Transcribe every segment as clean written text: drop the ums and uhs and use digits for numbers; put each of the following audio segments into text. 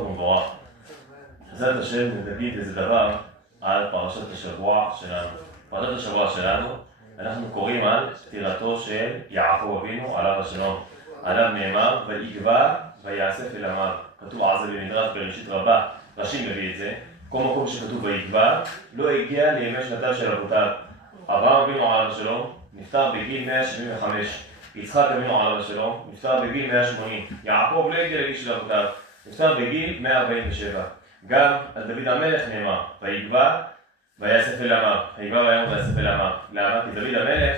טוב ומבורך. בעזרת השם נגיד איזה דבר על פרשת השבוע שלנו. פרשת השבוע שלנו, אנחנו קוראים על פטירתו של יעקב אבינו עליו השלום. עליו נאמר, ויגבע ויאסף אל עמיו. כתוב על זה במדרש בראשית רבה, רש"י מביא את זה. כל מקום שכתוב ויגבע, לא הגיע לימי שנתיו של אבותיו. אברהם אבינו עליו השלום נפטר בגיל 175. יצחק אבינו עליו השלום נפטר בגיל 180. יעקב לא הגיע לגיל של אבותיו, נפטר בגיל 147. גם על דוד המלך נאמר, ויגבע ויאסף אל עמיו. ויגבע ויאסף אל עמיו. למה? כי דוד המלך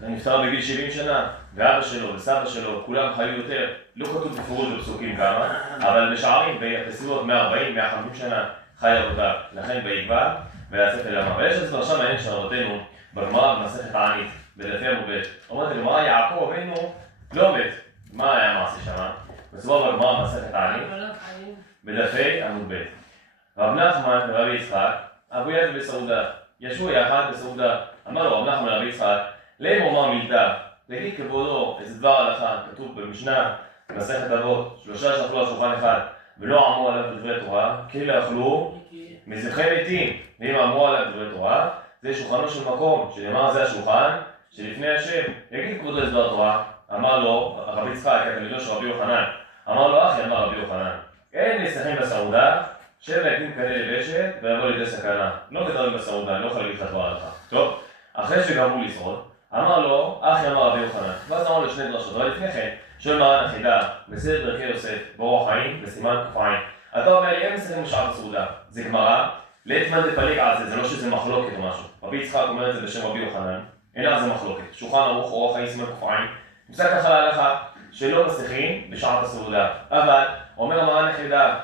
נפטר בגיל 70 שנה, ואבא שלו וסבא שלו, כולם חיו יותר. לא כתוב בפירוש בפסוקים כמה, אבל בשערים בסביבות 140-150 שנה חי אבותיו. לכן ויגבע ויאסף אל עמיו. ויש איזה דרשה מעניין של רבותינו בגמרא במסכת תענית, בדפי עמוד ב'. אומרת הגמרא, יעקב אבינו לא מת. מה היה המעשה שמה? בסביבות בגמרא במסכת תענית, בדפי עמוד ב'. רב נחמן ורבי יצחק אבו ילד בסעודה, ישבו יחד בסעודה. אמר לו רב נחמן ורבי יצחק, לאמור מה מילתא, תגיד כבודו איזה דבר הלכה, כתוב במשנה במסכת אבות, 3 שאכלו על שולחן אחד ולא אמרו עליו דברי תורה, כי לא אכלו מזבחי מתים. ואם אמרו עליו דברי תורה, זה שולחנו של מקום, שנאמר זה השולחן שלפני השם. יגיד כבודו איזה דבר תורה. אמר לו רבי יצחק, התלמידו של רבי יוחנן, אמר לו אחי, אמר רבי יוחנן, אין נסחים בסעודה, שבע יקנים קנה לבשת ויבוא לידי סכנה. לא מדברים בסעודה, אני לא יכול להגיד לך דבר הלכה. טוב, אחרי שגמרו לשרוד, אמר לו, אחי אמר רבי יוחנן. ואז אמר לו 2 דרשות, אבל לפני כן, שואל מרן החידה, בסדר דרכי יוסף, באורח חיים, בסימן ק"ע. אתה אומר לי, אין מסכים בשעת הסעודה. זה גמרא, ליתמן דפליג על זה, זה לא שזה מחלוקת או משהו. רבי יצחק אומר את זה בשם רבי יוחנן, אין על זה מחלוקת. שולחן ערוך, אורח חיים, סימן ק"ע. נפסק ככה להלכה, שלא מסכים בשעת הסעודה. אבל, אומר מרן החידה,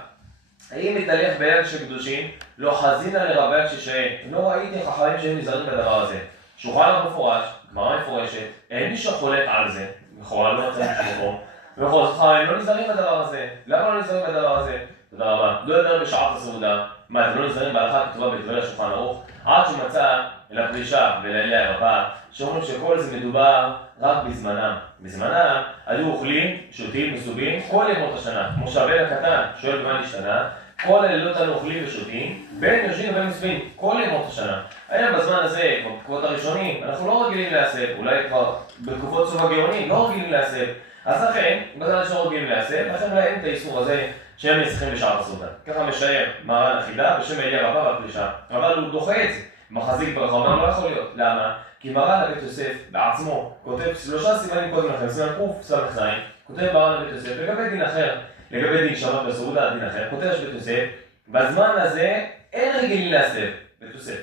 האם מתהלך ביד של קדושים, לא חזינה לרבן ששאין. לא ראיתי חכמים שהם נזהרים בדבר הזה. שולחן ערוך מפורש, גמרא מפורשת, אין מי שחולק על זה, לכאורה לא נמצא בשום מקום, ובכל זאת הם לא נזהרים בדבר הזה. למה לא נזהרים בדבר הזה? תודה רבה. לא יותר בשעת הסעודה. מה, אתם לא נזהרים בהלכה כתובה בדברי השולחן ערוך? עד שמצא אל הפרישה ולאלי הרבה, שאומרים שכל זה מדובר רק בזמנם. בזמנם היו אוכלים, שותים, מסובים כל ימות השנה. כמו שהבן הקטן שואל במה נשתנה, כל הלילות אנו אוכלים ושותים, בין יושבים ובין מסובים כל ימות השנה. היה בזמן הזה, בתקופות הראשונים, אנחנו לא רגילים להסב, אולי כבר בתקופות סוף הגאונים, לא רגילים להסב. אז לכן, בזמן שלא רגילים להסב, לכן אולי אין את האיסור הזה שהם נסחים בשעת הסעודה. ככה משער מרן החידה בשם אלי הרבה והפרישה. אבל הוא דוחה את זה. מחזיק ברכה אומר לא יכול להיות. למה? כי מרן הבית יוסף בעצמו כותב 3 סימנים קודם לכם, סימן קס"ז, כותב מרן הבית יוסף לגבי דין אחר, לגבי דין שבת בסעודה, דין אחר, כותב שבית יוסף, בזמן הזה אין רגילים להסב, בית יוסף.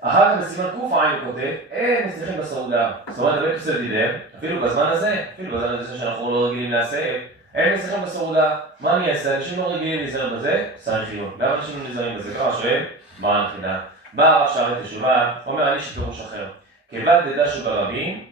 אחר כך בסימן ק"ע הוא כותב, אין נסחים בסעודה. זאת אומרת, הבית יוסף דיבר, אפילו בזמן הזה שאנחנו לא רגילים להסב, אין נסחים בסעודה. מה אני אעשה? אנשים לא רגילים להיזהר בזה, צריך חיון. למה אנשים לא נזהרים בזה? ככה שואל מרן החידה. בא הרב שערי תשובה, אומר אני שפירוש אחר. כיוון דדע שברבים,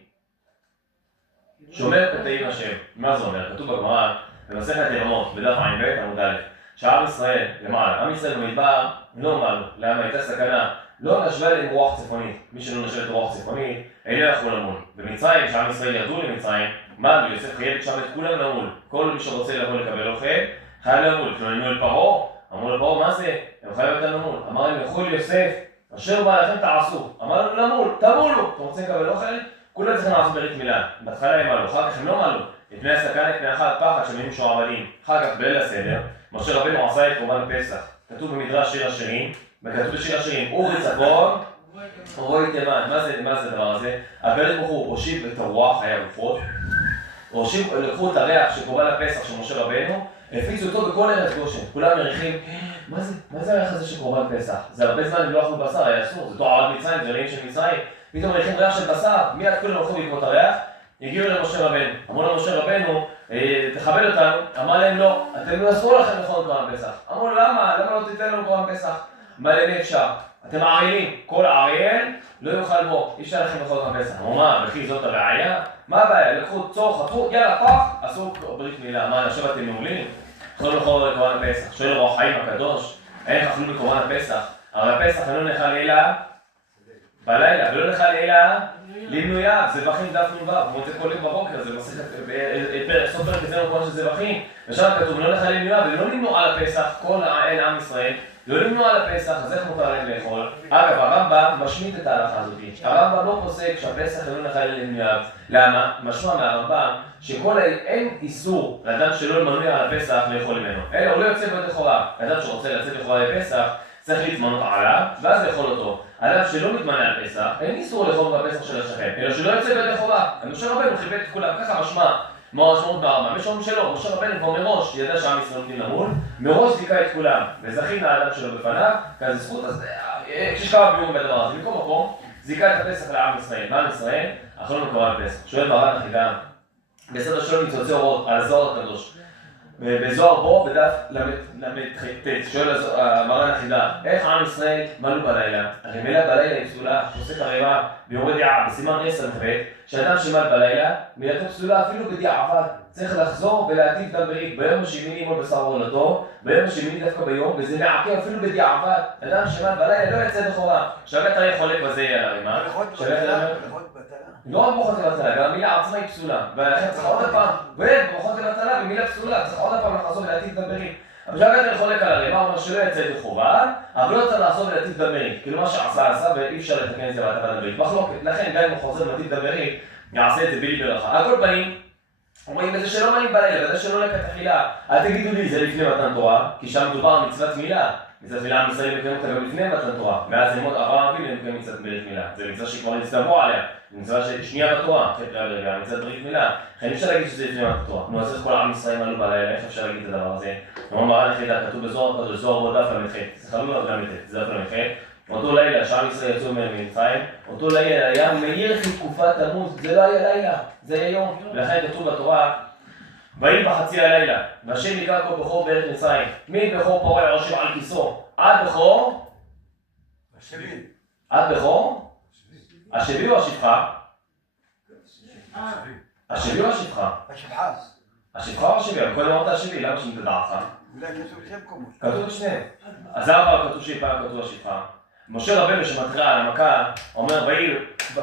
שומר פתאים השם. מה זה אומר? כתוב בגמרא, במסכת יבמות, בדף ע"ב עמוד א', שעם ישראל, למעלה, עם ישראל במדבר, לא מעלו. למה? הייתה סכנה. לא נשווה להם רוח צפונית. מי שלא נשווה את רוח צפונית, אינו יכול למול. במצרים, שעם ישראל ירדו למצרים, מעלו, יוסף חייב שם את כולם למול. כל מי שרוצה לבוא לקבל אוכל, חייב למול. תלוננו אל פרעה, אמרו לפרעה, מה זה? הם חייבים אותם למול. אמר להם, לכו ליוסף, אשר בא לכם תעשו. אמר לנו למול, תמולו. אתם רוצים לקבל אוכל? כולם צריכים לעשות ברית מילה. בהתחלה הם מעלו, אחר כך הם לא מעלו. לפני הסכנה, לפני הפחד שהם שועבדים. אחר כך בליל הסדר, משה רבנו עשה את קורבן פסח. כתוב במדרש שיר השירים, וכתוב בשיר השירים, אורי צפון, רואי תימן. מה זה הדבר הזה? הקדוש ברוך הוא הושיב את הרוח, היה רוחות, לקחו את הריח של קורבן הפסח של משה רבנו, הפיצו אותו בכל ארץ גושן. כולם מריחים, מה זה הריח הזה של קורבן פסח? זה הרבה זמן הם לא אכלו בשר, היה אסור, זה תועלת מצרים, זה רעים של מצרים. פתאום מריחים ריח של בשר, מיד כולם הלכו בעקבות הריח, הגיעו למשה רבנו. אמרו למשה רבנו, תכבד אותנו. אמר להם לא, אתם לא אסור לכם לאכול קורבן פסח. אמרו למה לא תיתן לנו קורבן פסח? מה למי אפשר? אתם עריינים, כל עריין לא יוכל בו, אי אפשר לכם לאכול קורבן פסח. אמרו מה, וכי זאת הראייה? מה הבעיה? לקחו צור, חתכו, יאללה פח, עשו ברית מילה. מה, עכשיו אתם מעולים? יכולים לאכול קורבן פסח. שואל רוח חיים הקדוש, איך אכלו בקורבן הפסח? הרי הפסח אינו נאכל אלא בלילה, ולא לך לילה למנויה, זבחים דף נ"ו, כמו זה כל יום בבוקר, זה מסכת, סוף פרק אצלנו כמו שזה זבחים, ושם כתוב, לא לך למנויה, ולא למנוע על הפסח, כל אין עם ישראל, לא למנוע על הפסח, אז איך מותר להם לאכול? אגב, הרמב"ם משמיט את ההלכה הזאת, הרמב"ם לא פוסק שהפסח לא לך למנויה, למה? משמע מהרמב"ם אין איסור לאדם שלא מנוי על הפסח לאכול ממנו, אלא הוא לא יוצא בית לכאורה, לאדם שרוצה לצאת לכאורה לפסח, צריך להתמנות עליו, ואז לאכול אותו. אדם שלא מתמנה על פסח, אין איסור לאכול בפסח של השכן, אלא שלא יוצא בית לכאורה. משה רבנו חיבק את כולם, ככה משמע, מה המשמעות בהרמב"ם? יש אומרים שלא, משה רבנו כבר מראש ידע שעם ישראל עומדים למול, מראש זיכה את כולם, וזכין לאדם שלו בפניו, כזה זכות, אז כשיש כמה ביורים בדבר הזה, מכל מקום, זיכה את הפסח לעם ישראל. לעם ישראל, אכלנו כבר על פסח. שואל מרן החידה, בסדר שלו ניצוצי אורות על הזוהר הקדוש. בזוהר בו בדף ל"ט, שואל מרן החידה, איך עם ישראל מלו בלילה? הרי מילה בלילה היא פסולה, פוסק הרימה ביורה דעה בסימן 10 ב' שאדם שמל בלילה מילתו פסולה אפילו בדיעבד, צריך לחזור ולהטיב דם ברית ביום השמיני מול בשר עולתו, ביום השמיני דווקא ביום, וזה מעכב אפילו בדיעבד, אדם שמל בלילה לא יצא לכאורה. שווה תראה חולק בזה על הרימה, לא רק ברכות לבטלה, גם המילה עצמה היא פסולה, ולכן צריך עוד הפעם, ברכות לבטלה ומילה פסולה, צריך עוד הפעם לחזור ולהטיב דם ברית. אבל שווה תראה חולק על הרימה, הוא אומר שלא יצא לחובה, אבל לא צריך לחזור ולהטיב דם ברית, כאילו מה שעשה ואי אפשר לתקן את זה בהטבת דם ברית. מחלוקת, לכן גם אם הוא חוזר ולהטיב דם ברית, יעשה את זה בלי ברכה. על כל פנים, אומרים בזה שלא מנים בלילה, בזה שלא לקט אכילה. אל תגידו לי, זה לפני מתן תורה, כי שם מדובר על מצוות מילה. מצוות מילה עם ישראל מקיים אותה גם לפני מתן תורה. מאז ימות אברהם אבינו מקיים מצוות ברית מילה. זה מצווה שכבר נצטוו עליה. זה מצווה שנייה בתורה, מצוות ברית מילה. לכן אפשר להגיד שזה לפני מתן תורה. נו, אז איך כל עם ישראל מלו בלילה, איך אפשר להגיד את הדבר הזה? אומר מרן החידה, כתוב בזוהר הקדוש, זוהר בו דף ל"ח. זה חלול ל"ט, זה דף ל"ח. אותו לילה שעם ישראל יצאו ממצרים, אותו לילה היה מאיר כתקופת תמוז, זה לא היה לילה, זה היה יום. ולכן כתוב בתורה, ויהי בחצי הלילה, והשם יקרא כל בכור בארץ מצרים, מבכור פרעה יושב על כיסאו, עד בכור? השביעי. עד בכור? השביעי או השפחה? השביעי או השפחה? השפחה. השפחה או השביעי? קודם אמרת השביעי, למה שנית דעתך? אולי כתוב שני מקומות. כתוב בשניהם. אז למה כתוב שפעם כתוב השפחה? משה רבנו שמתריע על המכה, אומר ויהי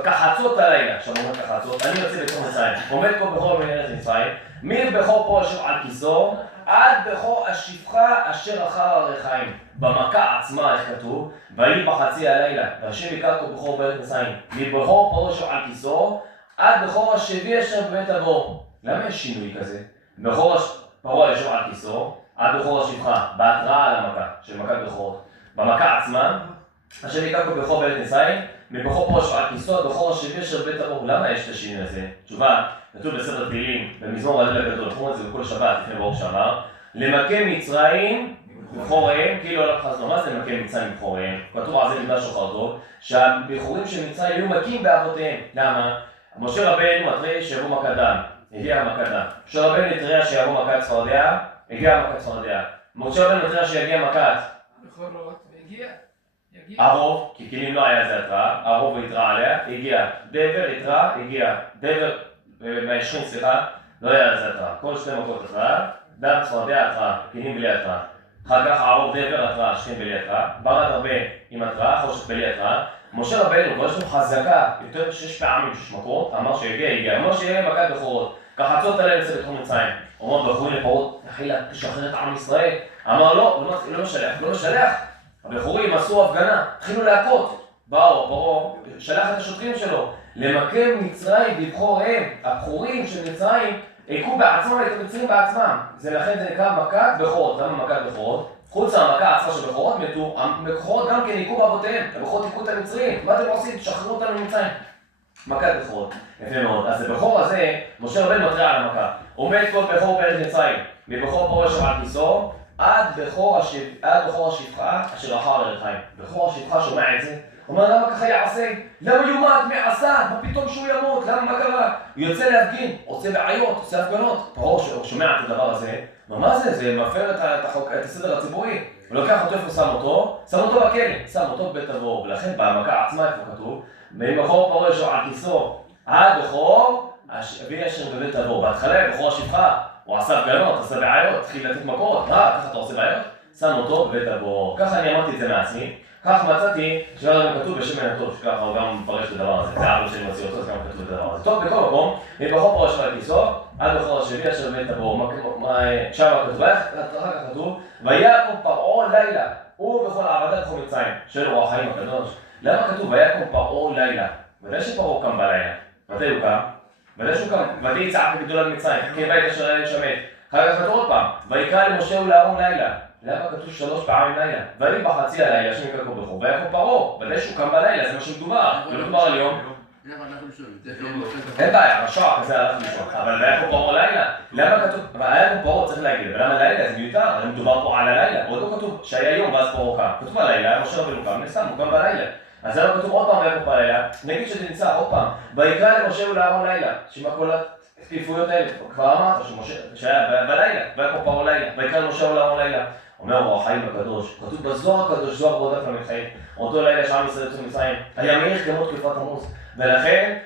כחצות הלילה, שם אומר כחצות, אני יוצא בתוך מצרים, עומד כל בכור בארץ מצרים, מבכור פה יושב על כיסאו, עד בכור השפחה אשר אחר הרחיים. במכה עצמה, איך כתוב? ויהי בחצי הלילה, והשם יקרא כל בכור בארץ מצרים, מבכור פה יושב על כיסאו, עד בכור השביעי אשר בבית הבור. למה יש שינוי כזה? בכור פרעה יושב על כיסאו, עד בכור השפחה, בהתראה על המכה, של מכת בכורות. במכה עצמה, השם יקרא כל בכור בארץ מצרים, מבכור פרעה יושב על כיסאו, בכור השביעי אשר בבית הבור. למה יש את השינוי הזה? תשובה, כתוב בספר תהילים, במזמור הלל הגדול, אנחנו אומרים את זה בכל שבת, לפני ברוך שאמר, למכה מצרים בכוריהם, כאילו לא חזנו, מה זה למכה מצרים בכוריהם? כתוב על זה מדרש שוחר טוב, שהבכורים של מצרים היו מכים באבותיהם. למה? משה רבנו התריע שיבוא מכת דם, הגיע מכת דם. משה רבנו התריע שיבוא מכת צפרדע, הגיע מכת צפרדע. משה רבנו התריע שיגיע מכת בכורות, והגיע. הרוב, כי כלים לא היה זה התראה, הרוב התראה עליה, הגיע. דבר התראה, הגיע. דבר מהשכין, סליחה, לא היה זה התראה. כל שתי מכות התראה, דם צפרדע התראה, כלים בלי התראה. אחר כך הרוב דבר התראה, שכין בלי התראה. ברד הרבה עם התראה, חושך בלי התראה. משה רבנו, כבר יש לנו חזקה, יותר 6 פעמים 6 מכות, אמר שהגיע. אמר שיהיה מכת בכורות. כחצות עליהם אצל בתחום מצרים. אומר בכורים לפרות, תחילה תשחרר את עם ישראל. אמר לא משלח. הבכורים עשו הפגנה, התחילו להכות. באו, פרעה שלח את השוטרים שלו למכה מצרים בבכוריהם. הבכורים של מצרים הכו בעצמם את המצרים בעצמם. זה לכן זה נקרא מכת בכורות. למה מכת בכורות? חוץ מהמכה עצמה של בכורות מתו, הבכורות גם כן הכו באבותיהם. הבכורות הכו את המצרים. מה אתם עושים? תשחררו אותנו ממצרים. מכת בכורות. יפה מאוד. אז הבכור הזה, משה רבנו מתריע על המכה. עומד כל בכור בארץ מצרים, מבכור פרעה יושב על כיסאו, עד בכור השפחה אשר אחר הרחיים. בכור השפחה שומע את זה, אומר למה ככה יעשה? למה יומת מעשה? מה פתאום שהוא ימות? למה מה קרה? הוא יוצא להפגין, עושה בעיות, עושה הפגנות. פרעה שומע את הדבר הזה, מה זה? זה מפר את הסדר הציבורי. הוא לוקח אותו איפה שם אותו בכלא, שם אותו בבית הבור. ולכן במכה עצמה איפה כתוב, מבכור פרעה יושב על כיסאו, עד בכור השביעי אשר בבית הבור. בהתחלה בכור השפחה הוא עשה הפגנות, עשה בעיות, התחיל לתת מכות. ככה אתה עושה בעיות? שם אותו בבית הבור. ככה אני אמרתי את זה מעצמי. כך מצאתי שגם כתוב בשמן הטוב, שככה הוא גם מפרש את הדבר הזה. זה אבא שאני מוציא אותו, אז גם כתוב את הדבר הזה. טוב, בכל מקום, מבכל פרש על הכיסו, עד בכל השביעי, עכשיו בבית הבור. שם כתוב, אחר כך כתוב, ויקום פרעה לילה, הוא וכל העבדת כל מצרים, של אור החיים הקדוש. למה כתוב, ויקום פרעה לילה? ודאי שפרעה קם בלילה. מתי הוא קם? ודאי שהוא קם, ותהי צעק גדולה במצרים, כי בית אשר היה שמת. אחר כך כתוב עוד פעם, ויקרא למשה ולאהרון לילה. למה כתוב 3 פעמים לילה? ויהי בחצי הלילה שמי כתוב בחור, ויקום פרעה, ודאי שהוא קם בלילה, זה מה שמדובר, לא מדובר על יום. אין בעיה, רשע, כזה הלך לישון, אבל ויקום פרעה לילה. למה כתוב, ויקום פרעה צריך להגיד, ולמה לילה? זה מיותר, הרי מדובר פה על הלילה, עוד לא כתוב שהיה יום ואז פרעה קם. כתוב הלילה, משה רבנו קם, נסתם, הוא קם בלילה. אז למה כתוב עוד פעם ויקום בלילה? נגיד שזה נמצא עוד פעם, ויקרא למשה ולאהרון לילה, שמה כל התקיפויות האלה, כבר אמרת שהיה בלילה, ויקום פרעה לילה, ויקרא למשה ולאהרון לילה. אומר אור החיים הקדוש, כתוב בזוהר הקדוש, זוהר בעודף למלחיים, אותו לילה שעם ישראל יצאו ממצרים, היה מאריך כמו תקופת תמוז, ולכן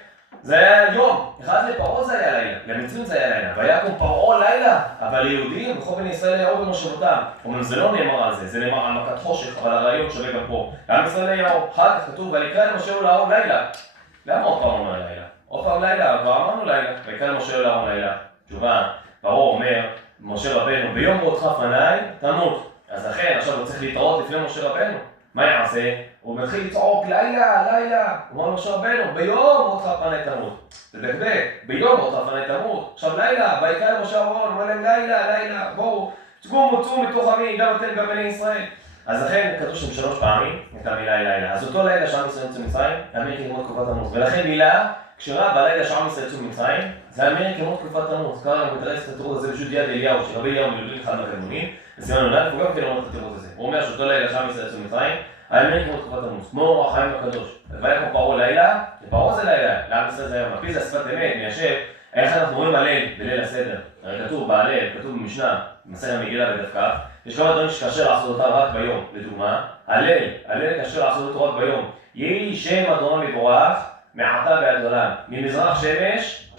זה היה יום, אחד לפרעה זה היה לילה, למצרים זה היה לילה, ויקום פרעה לילה, אבל ליהודים בכל בני ישראל יאור במושבותם. אומרים זה לא נאמר על זה נאמר על מכת חושך, אבל הרעיון שווה גם פה, לעם ישראל יאור, אחר כך כתוב ויקרא למשה ולאהרון לילה. למה עוד פעם אומר לילה? עוד פעם לילה, כבר אמרנו לילה, ויקרא למשה ולאהרון לילה. תשובה, פרעה אומר משה רבנו, ביום ראותך פניי תמות. אז לכן עכשיו הוא צריך להתראות לפני משה רבנו. מה יעשה? הוא מתחיל לצעוק לילה, לילה. הוא אומר משה רבנו, ביום ראותך פניי תמות. תדקדק, ביום ראותך פניי תמות. עכשיו לילה, ויקרא למשה אהרון, הוא אומר להם לילה, לילה, בואו, צאו מתוך עמי, גם אתם גם בני ישראל. אז לכן כתוב שם 3 פעמים את המילה לילה. אז אותו לילה שעם ישראל יצאו ממצרים, אמיר כלמוד תקופת תמוז. ולכן מילה כשרה בלילה שעם ישראל יצאו ממצרים, זה אמיר כלמוד תקופת תמוז. קרא לנו מתרץ את התירוץ הזה פשוט יד אליהו, שרבי אליהו מלולים אחד מהקדמונים, בסימן עונה, הוא גם כן אומר את התירוץ הזה. הוא אומר שאותו לילה שעם ישראל יצאו ממצרים, אמיר כלמוד תקופת תמוז, כמו אור החיים הקדוש. ויקום פרעה לילה, ופרעה זה לילה, לעם ישראל זה היום. על פי זה השפת אמת, מיישב, איך אנחנו רואים הלל בליל הסדר. הרי כתוב בהלל, כתוב במשנה, במסכת המגילה בדף כ', יש כמה דברים שקשה לעשות אותם רק ביום. לדוגמה, הלל קשה לעשות אותו רק ביום. יהי שם אדוני מבורך, מעתה ועד עולם, ממזרח שמש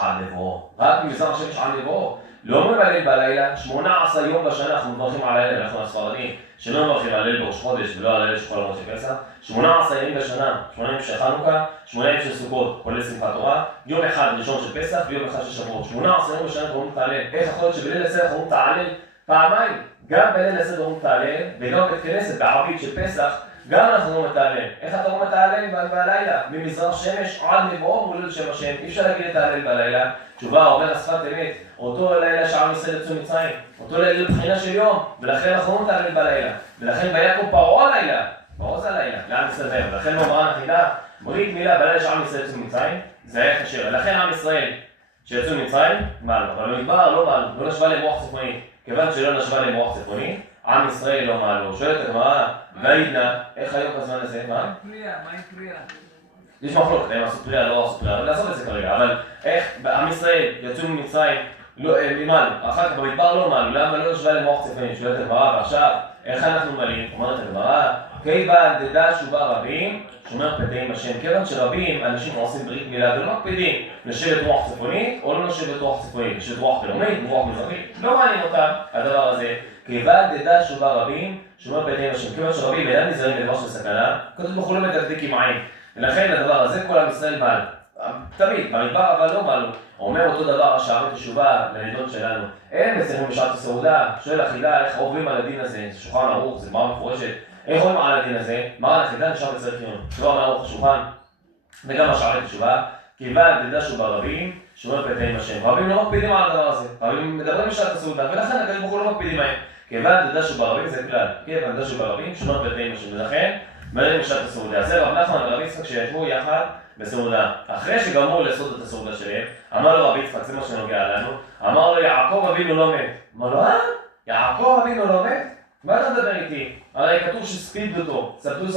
עד לבואו. רק ממזרח שמש עד לבואו. לא אומרים הלל בלילה, 18 יום בשנה אנחנו מברכים על הלל, אנחנו הספרדים, שלא מברכים על הלל בראש חודש ולא על הלל של חול המועד של פסח. 18 ימים בשנה, 8 ימים של חנוכה, 8 ימים של סוכות, כולל שמחת תורה, יום אחד ראשון של פסח ויום אחד של שבועות. 18 ימים בשנה אומרים את ההלל. איך יכול להיות שבליל הסדר אומרים את ההלל פעמיים? גם בליל הסדר אומרים את ההלל וגם בית כנסת בערבית של פסח גם אנחנו אומרים את ההלל. איך אתה אומר את ההלל בלילה? ממזרח שמש עד לבואו מוליד שם השם. אי אפשר להגיד את ההלל בלילה. תשובה, אומר השפת אמת, אותו לילה שעם ישראל יצאו ממצרים, אותו לילה לבחינה של יום, ולכן אנחנו אומרים את ההלל בלילה. ולכן ויקום פרעה לילה, פרעה זה לילה, לעם ישראל. ולכן במרן החידה, ברית מילה בלילה שעם ישראל יצאו ממצרים, זה היה כשר. ולכן עם ישראל שיצאו ממצרים, מעלו. אבל במדבר לא מעלו, לא נשבה למוח צפוני. כיוון שלא נשבה למוח צפוני, עם ישראל לא מעלו. שואלת הגמרא, וידנא, איך היום בזמן הזה? מה? מה עם פריאה? יש מחלוקת, הם עשו פריאה, לא עשו פריאה, אבל לעשות את זה כרגע. אבל איך עם ישראל יצאו ממצרים, מעלו, אחר כך במדבר לא מעלו, למה לא נשבה למוח צפוני? שואלת הגמרא, ועכשיו, איך אנחנו מעלים? אומרת הגמרא, כיוון דדשו בה רבים, שומר פתאים השם. כיוון שרבים אנשים עושים ברית מילה ולא מקפידים לשבת רוח צפונית או לא לשבת רוח צפונית, לשבת רוח פלומית, רוח מזרחית, לא מעניין אותם הדבר הזה. כיוון דדשו בה רבים, שומר פתאים השם. כיוון שרבים אינם נזהרים בדבר של סכנה, כתוב בכו לא מדקדקים עין. ולכן הדבר הזה כל עם ישראל מעל. תמיד, במדבר אבל לא מעלו. אומר אותו דבר השערי תשובה לנידון שלנו. אין מסיימים בשעת הסעודה, שואל החידה איך עוברים על הדין הזה, זה שולחן ערוך, זה גמרא מפורשת. איך עוברים על הדין הזה? מרן החידה נשאר בצריך עיון. תשובה מערוך השולחן, וגם השערי תשובה. כיוון דדשו בה רבים, שומר פתאים השם. רבים לא מקפידים על הדבר הזה. רבים מדברים בשעת הסעודה, ולכן הקדוש ברוך הוא לא מקפידים מהם. כיוון דדשו בה רבים זה כלל. כיוון דדשו בה רבים, שומר פתאים השם. ולכן מראים בשעת הסעודה. זה רב נחמן ורב יצחק שישבו יחד בסעודה. אחרי שגמרו לעשות את הסעודה שלהם, אמר לו רב יצחק, זה מה שנוגע לנו, אמר לו יעקב אבינו לא מת. אמר לו, יעקב אבינו לא מת? מה אתה מדבר איתי? הרי כתוב שספידו אותו, סבדו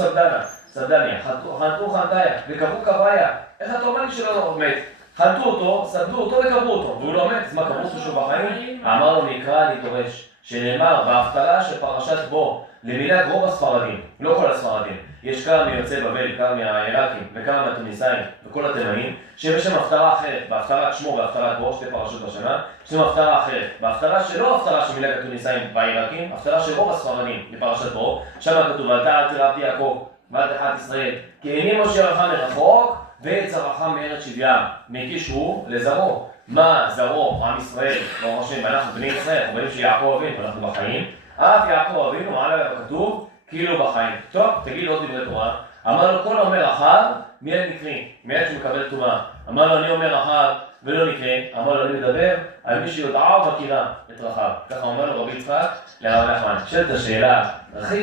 סבדניה, חנתו חנתיה, וקברו קביה. איך אתה אומר לי שלא מת? חנתו אותו, סבדו אותו וקברו אותו, והוא לא מת, אז מה קברו אותו שוב בחיים? אמר לו נקרא אני דורש, שנאמר בהפטרה של פרשת בו, למנהג רוב הספרדים, לא כל הספרדים. יש כמה מיוצאי בבל, כמה מהעיראקים וכמה מהתוניסאים וכל התימנים, שיש להם הפטרה אחרת, בהפטרת שמו והפטרת בו, שתי פרשות בשנה, יש להם הפטרה אחרת. בהפטרה שלא הפטרה של מנהג התוניסאים והעיראקים, הפטרה של רוב הספרדים בפרשת בו, שם כתוב, ואתה אל תירא יעקב ועד אחת ישראל, כי איני משה רחם מרחוק, וצרחם מארץ שבים, מקישרו לזרעו. מה זרעו, עם ישראל, ברוך השם, ואנחנו בני ישראל, אנחנו בנים של יעקב אבינו, ואנחנו בחיים. אף יעקב אבינו, עליו כתוב, כאילו בחיים. טוב, תגיד עוד דברי תורה. אמר לו, כל אומר אחר, מיד נקרי, מיד שמקבל טומאה. אמר לו, אני אומר אחר ולא נקרי. אמר לו, אני מדבר על מי שיודעה ומכירה את רחב. ככה אומר לו רבי יצחק לרב נחמן. שואלת השאלה,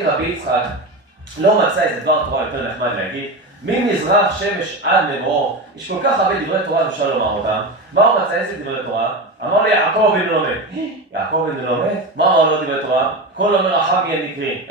רבי יצחק לא מצא איזה דבר תורה יותר נחמד להגיד, ממזרח שמש עד מבואו, יש כל כך הרבה דברי תורה שאפשר לומר אותם. מה הוא מצא? איזה דברי תורה? אמר לי, יעקב אבינו לומד. יעקב אבינו לומד? מה אמר לו דברי תורה? כל אומר אחר מיד נקרי.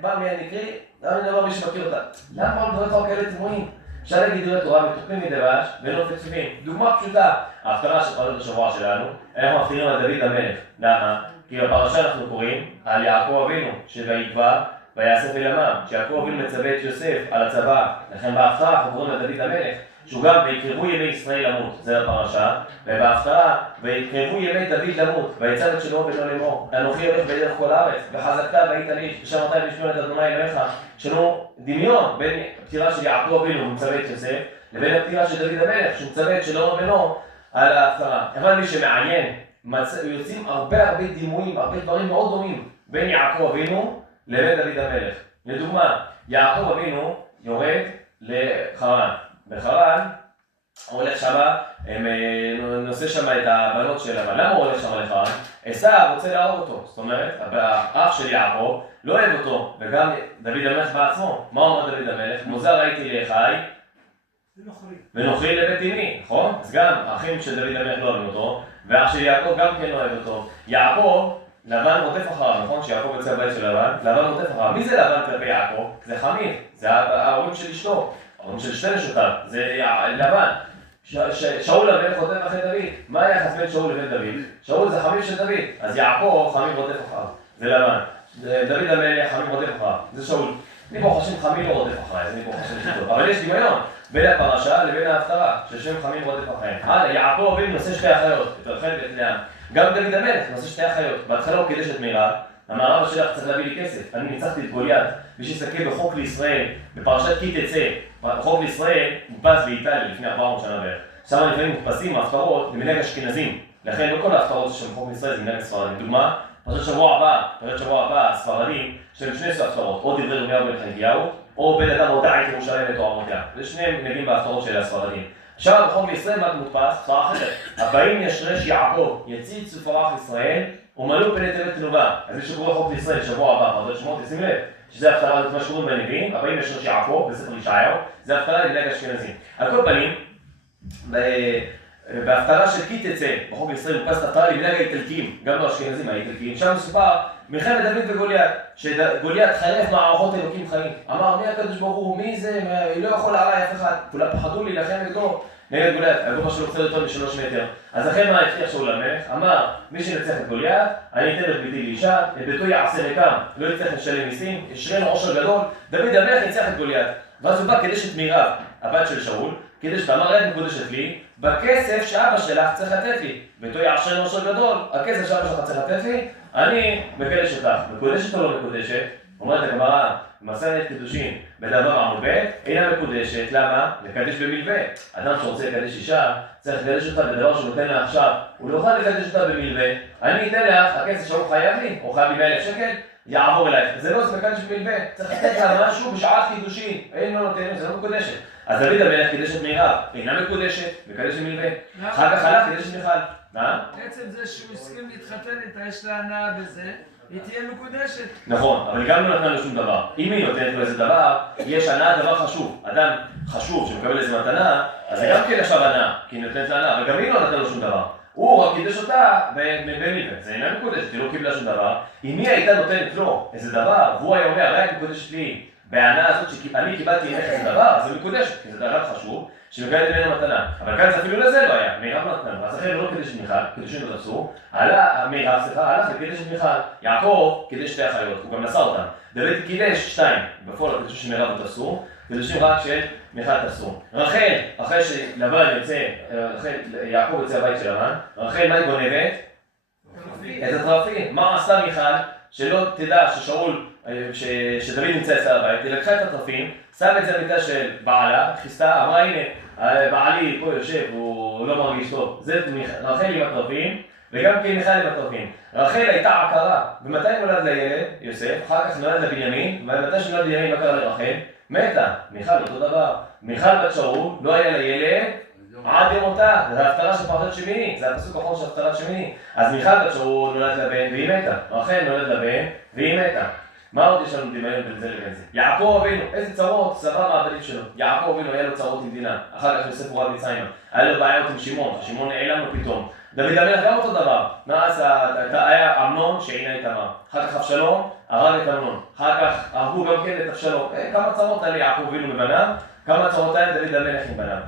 בא מיד נקרי? למה אני דבר מי שמכיר אותה? למה אמר דברי תורה כאלה תמוהים? אפשר להגיד דברי תורה מתוקנים מדבש ולא פצופים. דוגמה פשוטה, ההפטרה של פרשת השבוע שלנו, אנחנו מפטירים על דוד המלך. למה? כי בפרשה אנחנו קוראים על יעקב אבינו, שויקבע ויאסף אל עמם, שיעקב אבינו מצווה את יוסף על הצבא, לכן בהפטרה אנחנו קוראים לדוד המלך, שהוא גם ויקרבו ימי ישראל למות, זה הפרשה, ובהפטרה ויקרבו ימי דוד למות, ויצב את שלמה בנו לאמור, אנוכי הולך בדרך כל הארץ, וחזקת והיית לי, ושמרת לשמוע את ה' אלוהיך, שלנו דמיון בין הפטירה של יעקב אבינו ומצווה את יוסף, לבין הפטירה של דוד המלך, שהוא מצווה את שלמה בנו על ההפטרה. אבל מי שמעיין, יוצאים הרבה דימויים, הרבה דברים מאוד דומים בין יעקב אבינו לבין דוד המלך. לדוגמה, יעקב אבינו יורד לחרן. בחרן הוא הולך שמה, נושא שמה את הבנות שלה, אבל למה הוא הולך שמה לחרן? עשיו רוצה להרוג אותו, זאת אומרת, האח של יעקב לא אוהב אותו, וגם דוד המלך בעצמו. מה אומר דוד המלך? מוזר הייתי לאחי ונוכרי לבית אמי, נכון? אז גם האחים של דוד המלך לא אוהבים אותו, ואח של יעקב גם כן לא אוהב אותו. יעקב, לבן רודף אחריו, נכון? שיעקב יוצא הבית של לבן רודף אחריו. מי זה לבן כלפי יעקב? זה חמיו, זה ההורים של אשתו, ההורים של שתי נשותיו, זה לבן. שאול המלך רודף אחרי דוד. מה היחס בין שאול לבין דוד? שאול זה חמיו של דוד, אז יעקב חמיו רודף אחריו, זה לבן. דוד המלך חמיו רודף אחריו, זה שאול. אני ברוך השם חמיו לא רודף אחריי, זה אני ברוך השם שטוב. אבל יש דמיון בין הפרשה לבין ההפטרה, ששם חמיו רודף אחריהם. יעקב אבינו נושא שתי אחיות, את רחל ואת לאה. גם דוד המלך נושא שתי אחיות. בהתחלה הוא קידש את מירב, אמר אבא שלך צריך להביא לי כסף, אני ניצחתי את גוליית. מי שיסתכל בחוק לישראל, בפרשת כי תצא, בחוק לישראל מודפס באיטליה לפני 400 שנה בערך. שם לפעמים מודפסים ההפטרות למנהג אשכנזים, לכן לא כל ההפטרות של חוק לישראל זה מנהג הספרדים. דוגמה, פרשת שבוע הבא, הספרדים, יש להם שני הפטרות, או דברי ירמיהו בן חנוכיהו, או בן אדם הודע את ירושלים לתוארותיה. זה שני מנהגים בהפטרות של הספרדים. עכשיו בחוק לישראל מה מודפס? פרח אחרת. הבאים ישרש יעקב, יציץ ופרח ישראל, ומלאו פני תיבת תנובה. אז יש שקורא חוק לישראל שבוע הבא, פרשת שמות, תשים לב, שזה הפטרה הזאת מה שקוראים בנביאים, הבאים ישרש יעקב בספר ישעיהו, זה הפטרה למנהג אשכנזים. על כל פנים, בהפטרה של כי תצא, בחוק לישראל מודפס הפטרה למנהג האיטלקיים, גם לא אשכנזים האיטלקיים, שם מסופר מלחמת דוד וגוליית, שגוליית חרף מערכות אלוקים חיים. אמר מי הקדוש ברוך הוא, מי זה, לא יכול עליי אף אחד, כולם פחדו להילחם נגדו, נגד גוליית, הגובה שלו קצת יותר מ3 מטר. אז לכן מה הבטיח שאול המלך? אמר, מי שנצח את גוליית, אני אתן את ביתי לאישה, את ביתו יעשה ריקם, לא יצטרך לשלם מיסים, ישרנו עושר גדול. דוד המלך ניצח את גוליית, ואז הוא בא קידש את מירב, הבת של שאול, קידש ואמר, את מקודשת לי, בכסף שאבא שלך צריך לתת לי, ביתו יעשרנו עושר גדול, הכסף שאבא שלך צריך לתת לי, אני מקדש אותך. מקודשת או לא מקודשת? אומרת הגמרא, במסכת קידושין בדבר עמוד ב', אינה מקודשת. למה? לקדש במלווה. אדם שרוצה לקדש אישה, צריך לקדש אותה בדבר שהוא נותן לה עכשיו. הוא לא יכול לקדש אותה במלווה. אני אתן לך, הכסף שהוא חייב לי, הוא חייב לי 100,000 שקל, יעבור אלייך. זה לא, זה מקדש במלווה. צריך לתת לה משהו בשעת קידושין. אין לו נותן, זה לא מקודשת. אז דוד המלך קידש את מירב, אינה מקודשת, מקדש במלווה. אחר כך הלך קידש את מיכל. בעצם זה שהוא הסכים להתחתן איתה, יש לה הנאה בזה, היא תהיה מקודשת. נכון, אבל היא גם לא נתנה לו שום דבר. אם היא נותנת לו איזה דבר, יש הנאה דבר חשוב. אדם חשוב שמקבל איזה מתנה, אז זה גם כן עכשיו הנאה, כי היא נותנת לה הנאה, אבל גם היא לא נתנה לו שום דבר. הוא רק קידש אותה במלווה, זה אינה מקודשת, היא לא קיבלה שום דבר. אם היא הייתה נותנת לו איזה דבר, והוא היה אומר, רק מקודשת לי, בהענה הזאת שאני קיבלתי ממך איזה דבר, אז זה מקודשת, כי זה דבר חשוב, שמקבלת ממנו מתנה. אבל כאן זה אפילו לזה לא היה, מירב נתנה, אז אחרי לא קידש את מיכל, קידושים לא תפסו, מירב, הלך לקידש את מיכל, יעקב קידש שתי אחיות, הוא גם נשא אותם. דוד קידש שתיים, בפועל הקידושים של מירב לא תפסו, קידושים רק של מיכל תפסו. רחל, אחרי שלבן יוצא, יעקב יוצא הבית של לבן, רחל מה היא גונבת? את התרפים. מה עשתה מיכל? שלא תדע שדוד נמצא אצלה הבית, היא לקחה את התרפים, שם את זה במיטה של בעלה, חיסתה, אמרה הנה, בעלי פה יושב, הוא לא מרגיש טוב. זה רחל עם התרפים, וגם כן מיכל עם התרפים. רחל הייתה עקרה, ומתי נולד לילד, יוסף? אחר כך נולד לבנימין, ומתי שנולד לבנימין מה קרה לרחל? מתה. מיכל אותו דבר. מיכל בת שאול, לא היה לילד, עד ימותה, זה ההפטרה של פרשת שמיני, זה הפסוק האחרון של הפטרת שמיני. אז מיכל בת שאול נולד לבן והיא מתה, רחל נולד לבן והיא מתה. מה עוד יש לנו דמיון בין זה לבין זה? יעקב אבינו, איזה צרות, צבא מהבנים שלו. יעקב אבינו היה לו צרות עם דינה, אחר כך יוסף הורד מצרימה. היה לו בעיות עם שמעון, שמעון נעלם לו פתאום. דוד המלך גם אותו דבר, היה אמנון שעינה את תמר, אחר כך אבשלום הרג את אמנון, אחר כך הרגו גם כן את אבשלום. כמה צרות היה יעקב אבינו מבניו, כמה צרות היה דוד המלך עם בניו.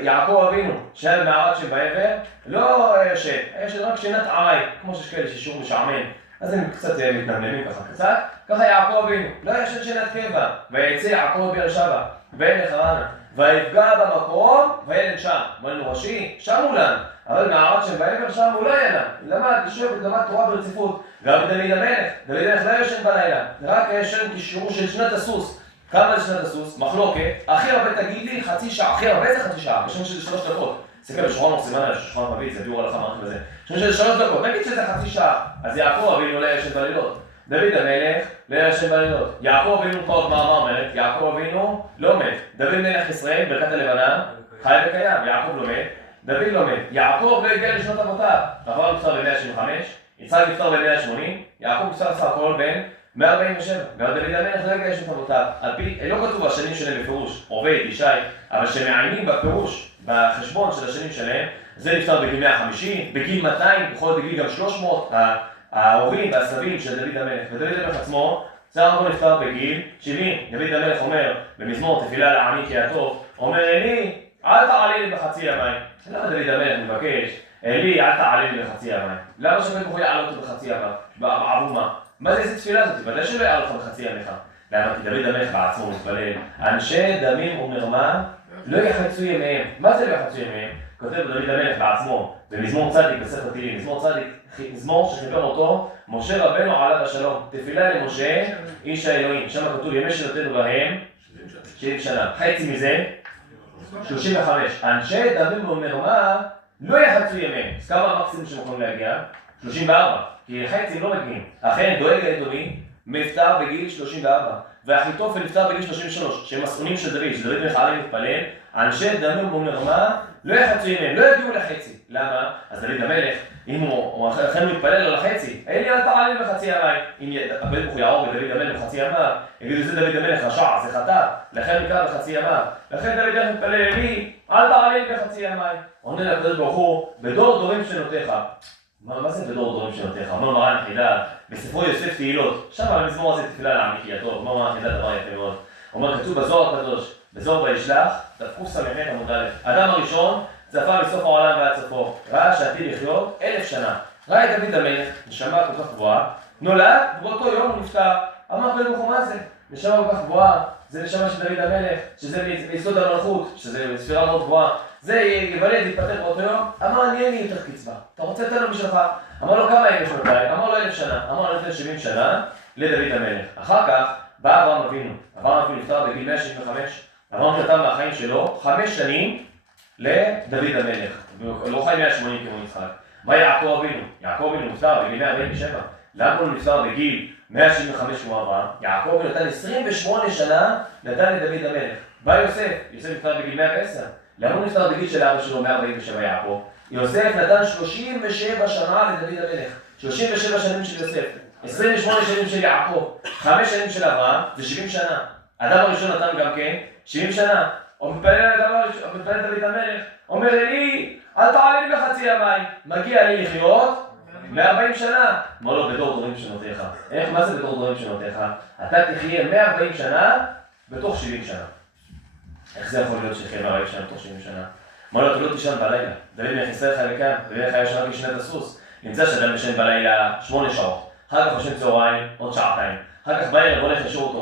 יעקב אבינו שהיה במערת שבעבר, לא ישן, ישן רק שינת ערי, כמו שיש כאלה שישור משעמם, אז הם קצת מתנמנמים ככה, ככה יעקב אבינו, לא ישן שינת קבע, ויצא יעקב באר שבע, וילך הרנה, ויפגע במקום, וילד שם, אמרנו ראשי, שם אולן, אבל מערת שם בעבר שם הוא לא היה לה, למד תורה ברציפות, גם דוד המלך לא ישן בלילה, רק ישן כשיעור של שנת הסוס. כמה זה שנת הסוס? מחלוקת, הכי הרבה תגיד לי חצי שעה, הכי הרבה זה חצי שעה, ישן של 3 דקות. סיכם בשולחן ערוך סימן עליו, שולחן ערוך מביא, זה ביאור הלכה מערכת בזה. ישן של 3 דקות, נגיד שזה חצי שעה, אז יעקב אבינו לא ישן בלילות. דוד המלך לא ישן בלילות. יעקב אבינו פה עוד מה אומרת? יעקב אבינו לא מת. דוד מלך ישראל, ברכת הלבנה, חי וקיים, יעקב לא מת. דוד לא מת. יעקב לא הגיע לשנות אבותיו. אברהם נפטר ב-175, יצחק נפטר ב-180, יעקב נפטר סך הכל בין 147. גם דוד המלך לא הגיע לשנות אבותיו. על פי, לא כתוב השנים שלהם בפירוש, עובד, ישי, אבל שמעיינים בפירוש, בחשבון של השנים שלהם, זה נפטר בגיל 150, בגיל 200, יכול להיות בגיל גם 300, ההורים והסבים של דוד המלך. ודוד המלך עצמו, סך הכל נפטר בגיל 70. דוד המלך אומר, במזמור תפילה לעני כי הטוב, אומר לי, אל תעלה לי בחצי המים. למה דוד המלך מבקש? לי, אל תעלה לי בחצי המים. למה שבית יכול יעלה אותו בחצי המים? בעבור מה? מה זה איזה תפילה הזאת? ודאי שלא יעלה לך בחצי ימיך. למה? כי דוד המלך בעצמו מתפלל. אנשי דמים ומרמה לא יחצו ימיהם. מה זה לא יחצו ימיהם? כותב דוד המלך בעצמו, במזמור צדיק בספר תהילים, מזמור צדיק, מזמור שחיבר אותו משה רבנו עליו השלום. תפילה למשה, איש האלוהים. שם כתוב ימי שנותינו בהם 70 שנה. חצי מזה 35. אנשי דמים ומרמה לא יחצו ימיהם. אז כמה המקסימום שמוכנים להגיע? 34. כי חצי לא מגיעים. אכן דואג האדומי נפטר בגיל 34. ואחיתופל נפטר בגיל 33. שהם מסעונים של דוד, שדוד מלך עליהם מתפלל. אנשי דמים ומרמה לא יחצו ימיהם, לא יגיעו לחצי. למה? אז דוד המלך, אם הוא אכן מתפלל על החצי, אלי אל תעלה לי בחצי המים. אם הבן ברוך הוא יעור בדוד המלך בחצי ימיו, יגידו זה דוד המלך רשע, זה חטא, לכן נקרא בחצי ימיו. לכן דוד המלך מתפלל אלי, אל תעלה לי בחצי ימיי. עונה לקדוש ברוך הוא, בדור דורים שנותיך. מה זה בדור דורים שנותיך? אומר מרן חידה, בספרו יוסף תהילות, שם המזמור הזה תפילה לעמי כי הטוב, אומר מרן חידה דבר יפה מאוד. אומר כתוב בזוהר הקדוש, בזוהר וישלח, דפקו סמכת עמוד א', האדם הראשון צפה מסוף העולם ועד סופו, ראה שעתיד לחיות 1000 שנה. ראה את דוד המלך, נשמה כל כך גבוהה, נולד, ובאותו יום הוא נפטר. אמר הקדוש ברוך הוא מה זה? נשמה כל כך גבוהה, זה נשמה של דוד המלך, שזה מיסוד המלכות, שזה ספירה מאוד גבוהה. זה יוולד, יתפתח באותו יום. אמר אני אין לי יותר קצבה, אתה רוצה לתת לו בשבילך? אמר לו כמה ימים שנתיים? אמר לו 1000 שנה. אמר לו לפני 70 שנה לדוד המלך. אחר כך בא אברהם אבינו. אברהם אבינו נפטר בגיל 165. אברהם נתן מהחיים שלו 5 שנים לדוד המלך. לא חי 180 כמו יצחק. מה יעקב אבינו? יעקב אבינו נפטר בגיל 147. למה הוא נפטר בגיל 175 כמו אברהם? יעקב אבינו נתן 28 שנה נתן לדוד המלך. בא יוסף, יוסף נפטר בגיל 110. למה הוא נפטר בגיל של אבא שלו 147 יעקב? יוסף נתן 37 שנה לדוד המלך. 37 שנים של יוסף. 28 שנים של יעקב. 5 שנים של אברהם, זה 70 שנה. האדם הראשון נתן גם כן 70 שנה. הוא מתפלל דוד המלך, אומר לי, אל תעלה לי בחצי המים. מגיע לי לחיות 140 שנה. אמר לו, בדור דורים שנותיך. איך, מה זה בדור דורים שנותיך? אתה תחיה 140 שנה בתוך 70 שנה. איך זה יכול להיות שתחיה 140 שנה בתוך 70 שנה? אמר לו, אתה לא תישן בלילה. דוד מכניסה לך לכאן, ובדרך כלל ישן רק בשנת הסוס. נמצא שאדם ישן בלילה 8 שעות. אחר כך ישן צהריים, עוד שעתיים. אחר כך בערב הולך לשיעור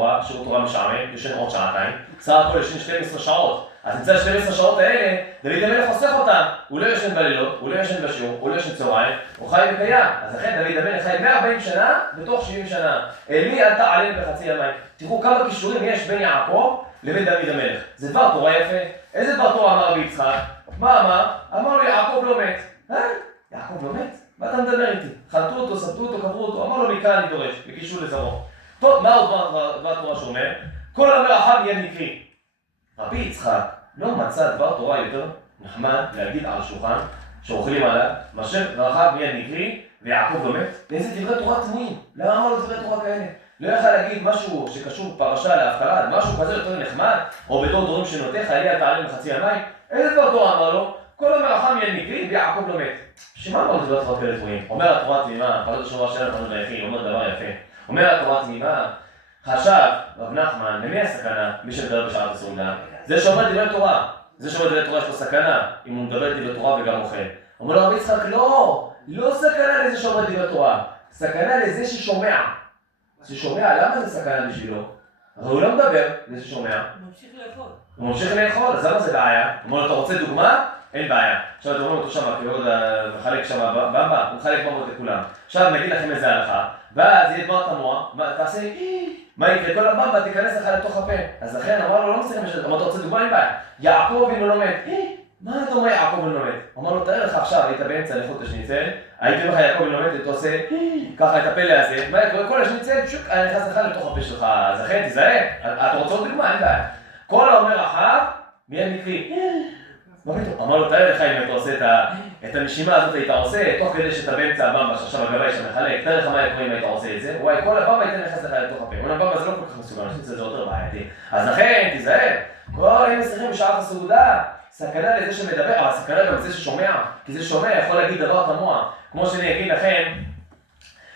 תורה משעמם, ישן עוד שעתיים. סך הכל ישן 12 שעות. אז נמצא 12 שעות האלה, דוד המלך חוסך אותם. הוא לא ישן בלילות, הוא לא ישן בשיעור, הוא לא ישן צהריים, הוא חי וקיים. אז לכן דוד המלך חי 140 שנה בתוך 70 שנה. אלי אל תעלם בחצי ימיים. תראו כמה קישורים יש בין יעקב לבין דוד המלך. זה דבר תורה יפה. איזה דבר תורה אמר רבי יצחק? מה אמר? אמר לו יעקב לא מת. יעקב לא מת? מה אתה מדבר איתי? חלטו אותו, סבתו אותו, קברו אותו. אמר לו מכאן אני דורש, וקישו לזרעו. טוב, מה עוד דבר תורה שאומר? כל אומר אחר יהיה מקרי. רבי יצחק לא מצא דבר תורה יותר נחמד להגיד על השולחן שאוכלים עליו, מאשר רחב מיד מקרי ויעקב לא מת. איזה דברי תורה תמוהים? למה אמר לו דברי תורה כאלה? לא יכל להגיד משהו שקשור פרשה להפטרה, משהו כזה יותר נחמד, או בתור דורים שנותיך, אלי אל תעלם בחצי ימיים? איזה דבר תורה אמר לו? כל אומר רחב מיד מקרי ויעקב לא מת. שמה אמר לו דברי תורה כאלה תמוהים? אומר התורה תמימה, פרשת השבוע שלנו פרשת ויחי, אומר דבר יפה. אומר התורה תמימה, חשב רב נחמן, למי הסכנה? מי שמדבר בשעת הסעודה? זה שאומר דברי תורה. זה שאומר דברי תורה יש לו סכנה, אם הוא מדבר דברי תורה וגם אוכל. אומר לו רבי יצחק, לא סכנה לזה שאומר דברי תורה. סכנה לזה ששומע. ששומע, למה זה סכנה בשבילו? הרי הוא לא מדבר לזה ששומע. הוא ממשיך לאכול, אז למה זה בעיה? הוא אומר לו, אתה רוצה דוגמה? אין בעיה. עכשיו אתה אומר אותו שם, כי הוא מחלק שם במבה, הוא מחלק במבות לכולם. עכשיו נגיד לכם איזה הלכה, ואז יהיה דבר תמוה, תעשה מה יקרה? כל הבמבה תיכנס לך לתוך הפה. אז לכן אמר לו, לא מצליחים לשאול, אמר, אתה רוצה דוגמה? אין בעיה. יעקב אם הוא לא מת. מה אתה אומר יעקב אם הוא לא מת? אמר לו, תאר לך עכשיו, היית באמצע לאכול את השניצל, הייתי אומר לך יעקב אם הוא לא מת, אתה עושה ככה את הפלא הזה, מה יקרה? כל השניצל פשוט נכנס לך לתוך הפה שלך, אז לכן תיזהר, אתה רוצה עוד דוגמה? אין בעיה. כל האומר אחר, מיד מקרי. אמר לו, תאר לך אם אתה עושה את הנשימה הזאת, היית עושה, תוך כדי שאתה באמצע הבמבה, שעכשיו הגבי שאתה מחלק, תאר לך מה יקרה אם היית עושה את זה, וואי, כל הבמבה הייתה נכנס לך לתוך הפה. אומנם הבמבה זה לא כל כך מסוגל, אני חושב שזה יותר בעייתי. אז לכן, תיזהר, כל הם מסתכלים בשעת הסעודה, סכנה לזה שמדבר, אבל סכנה גם לזה ששומע, כי זה שומע יכול להגיד דבר תמוה. כמו שאני אגיד לכם,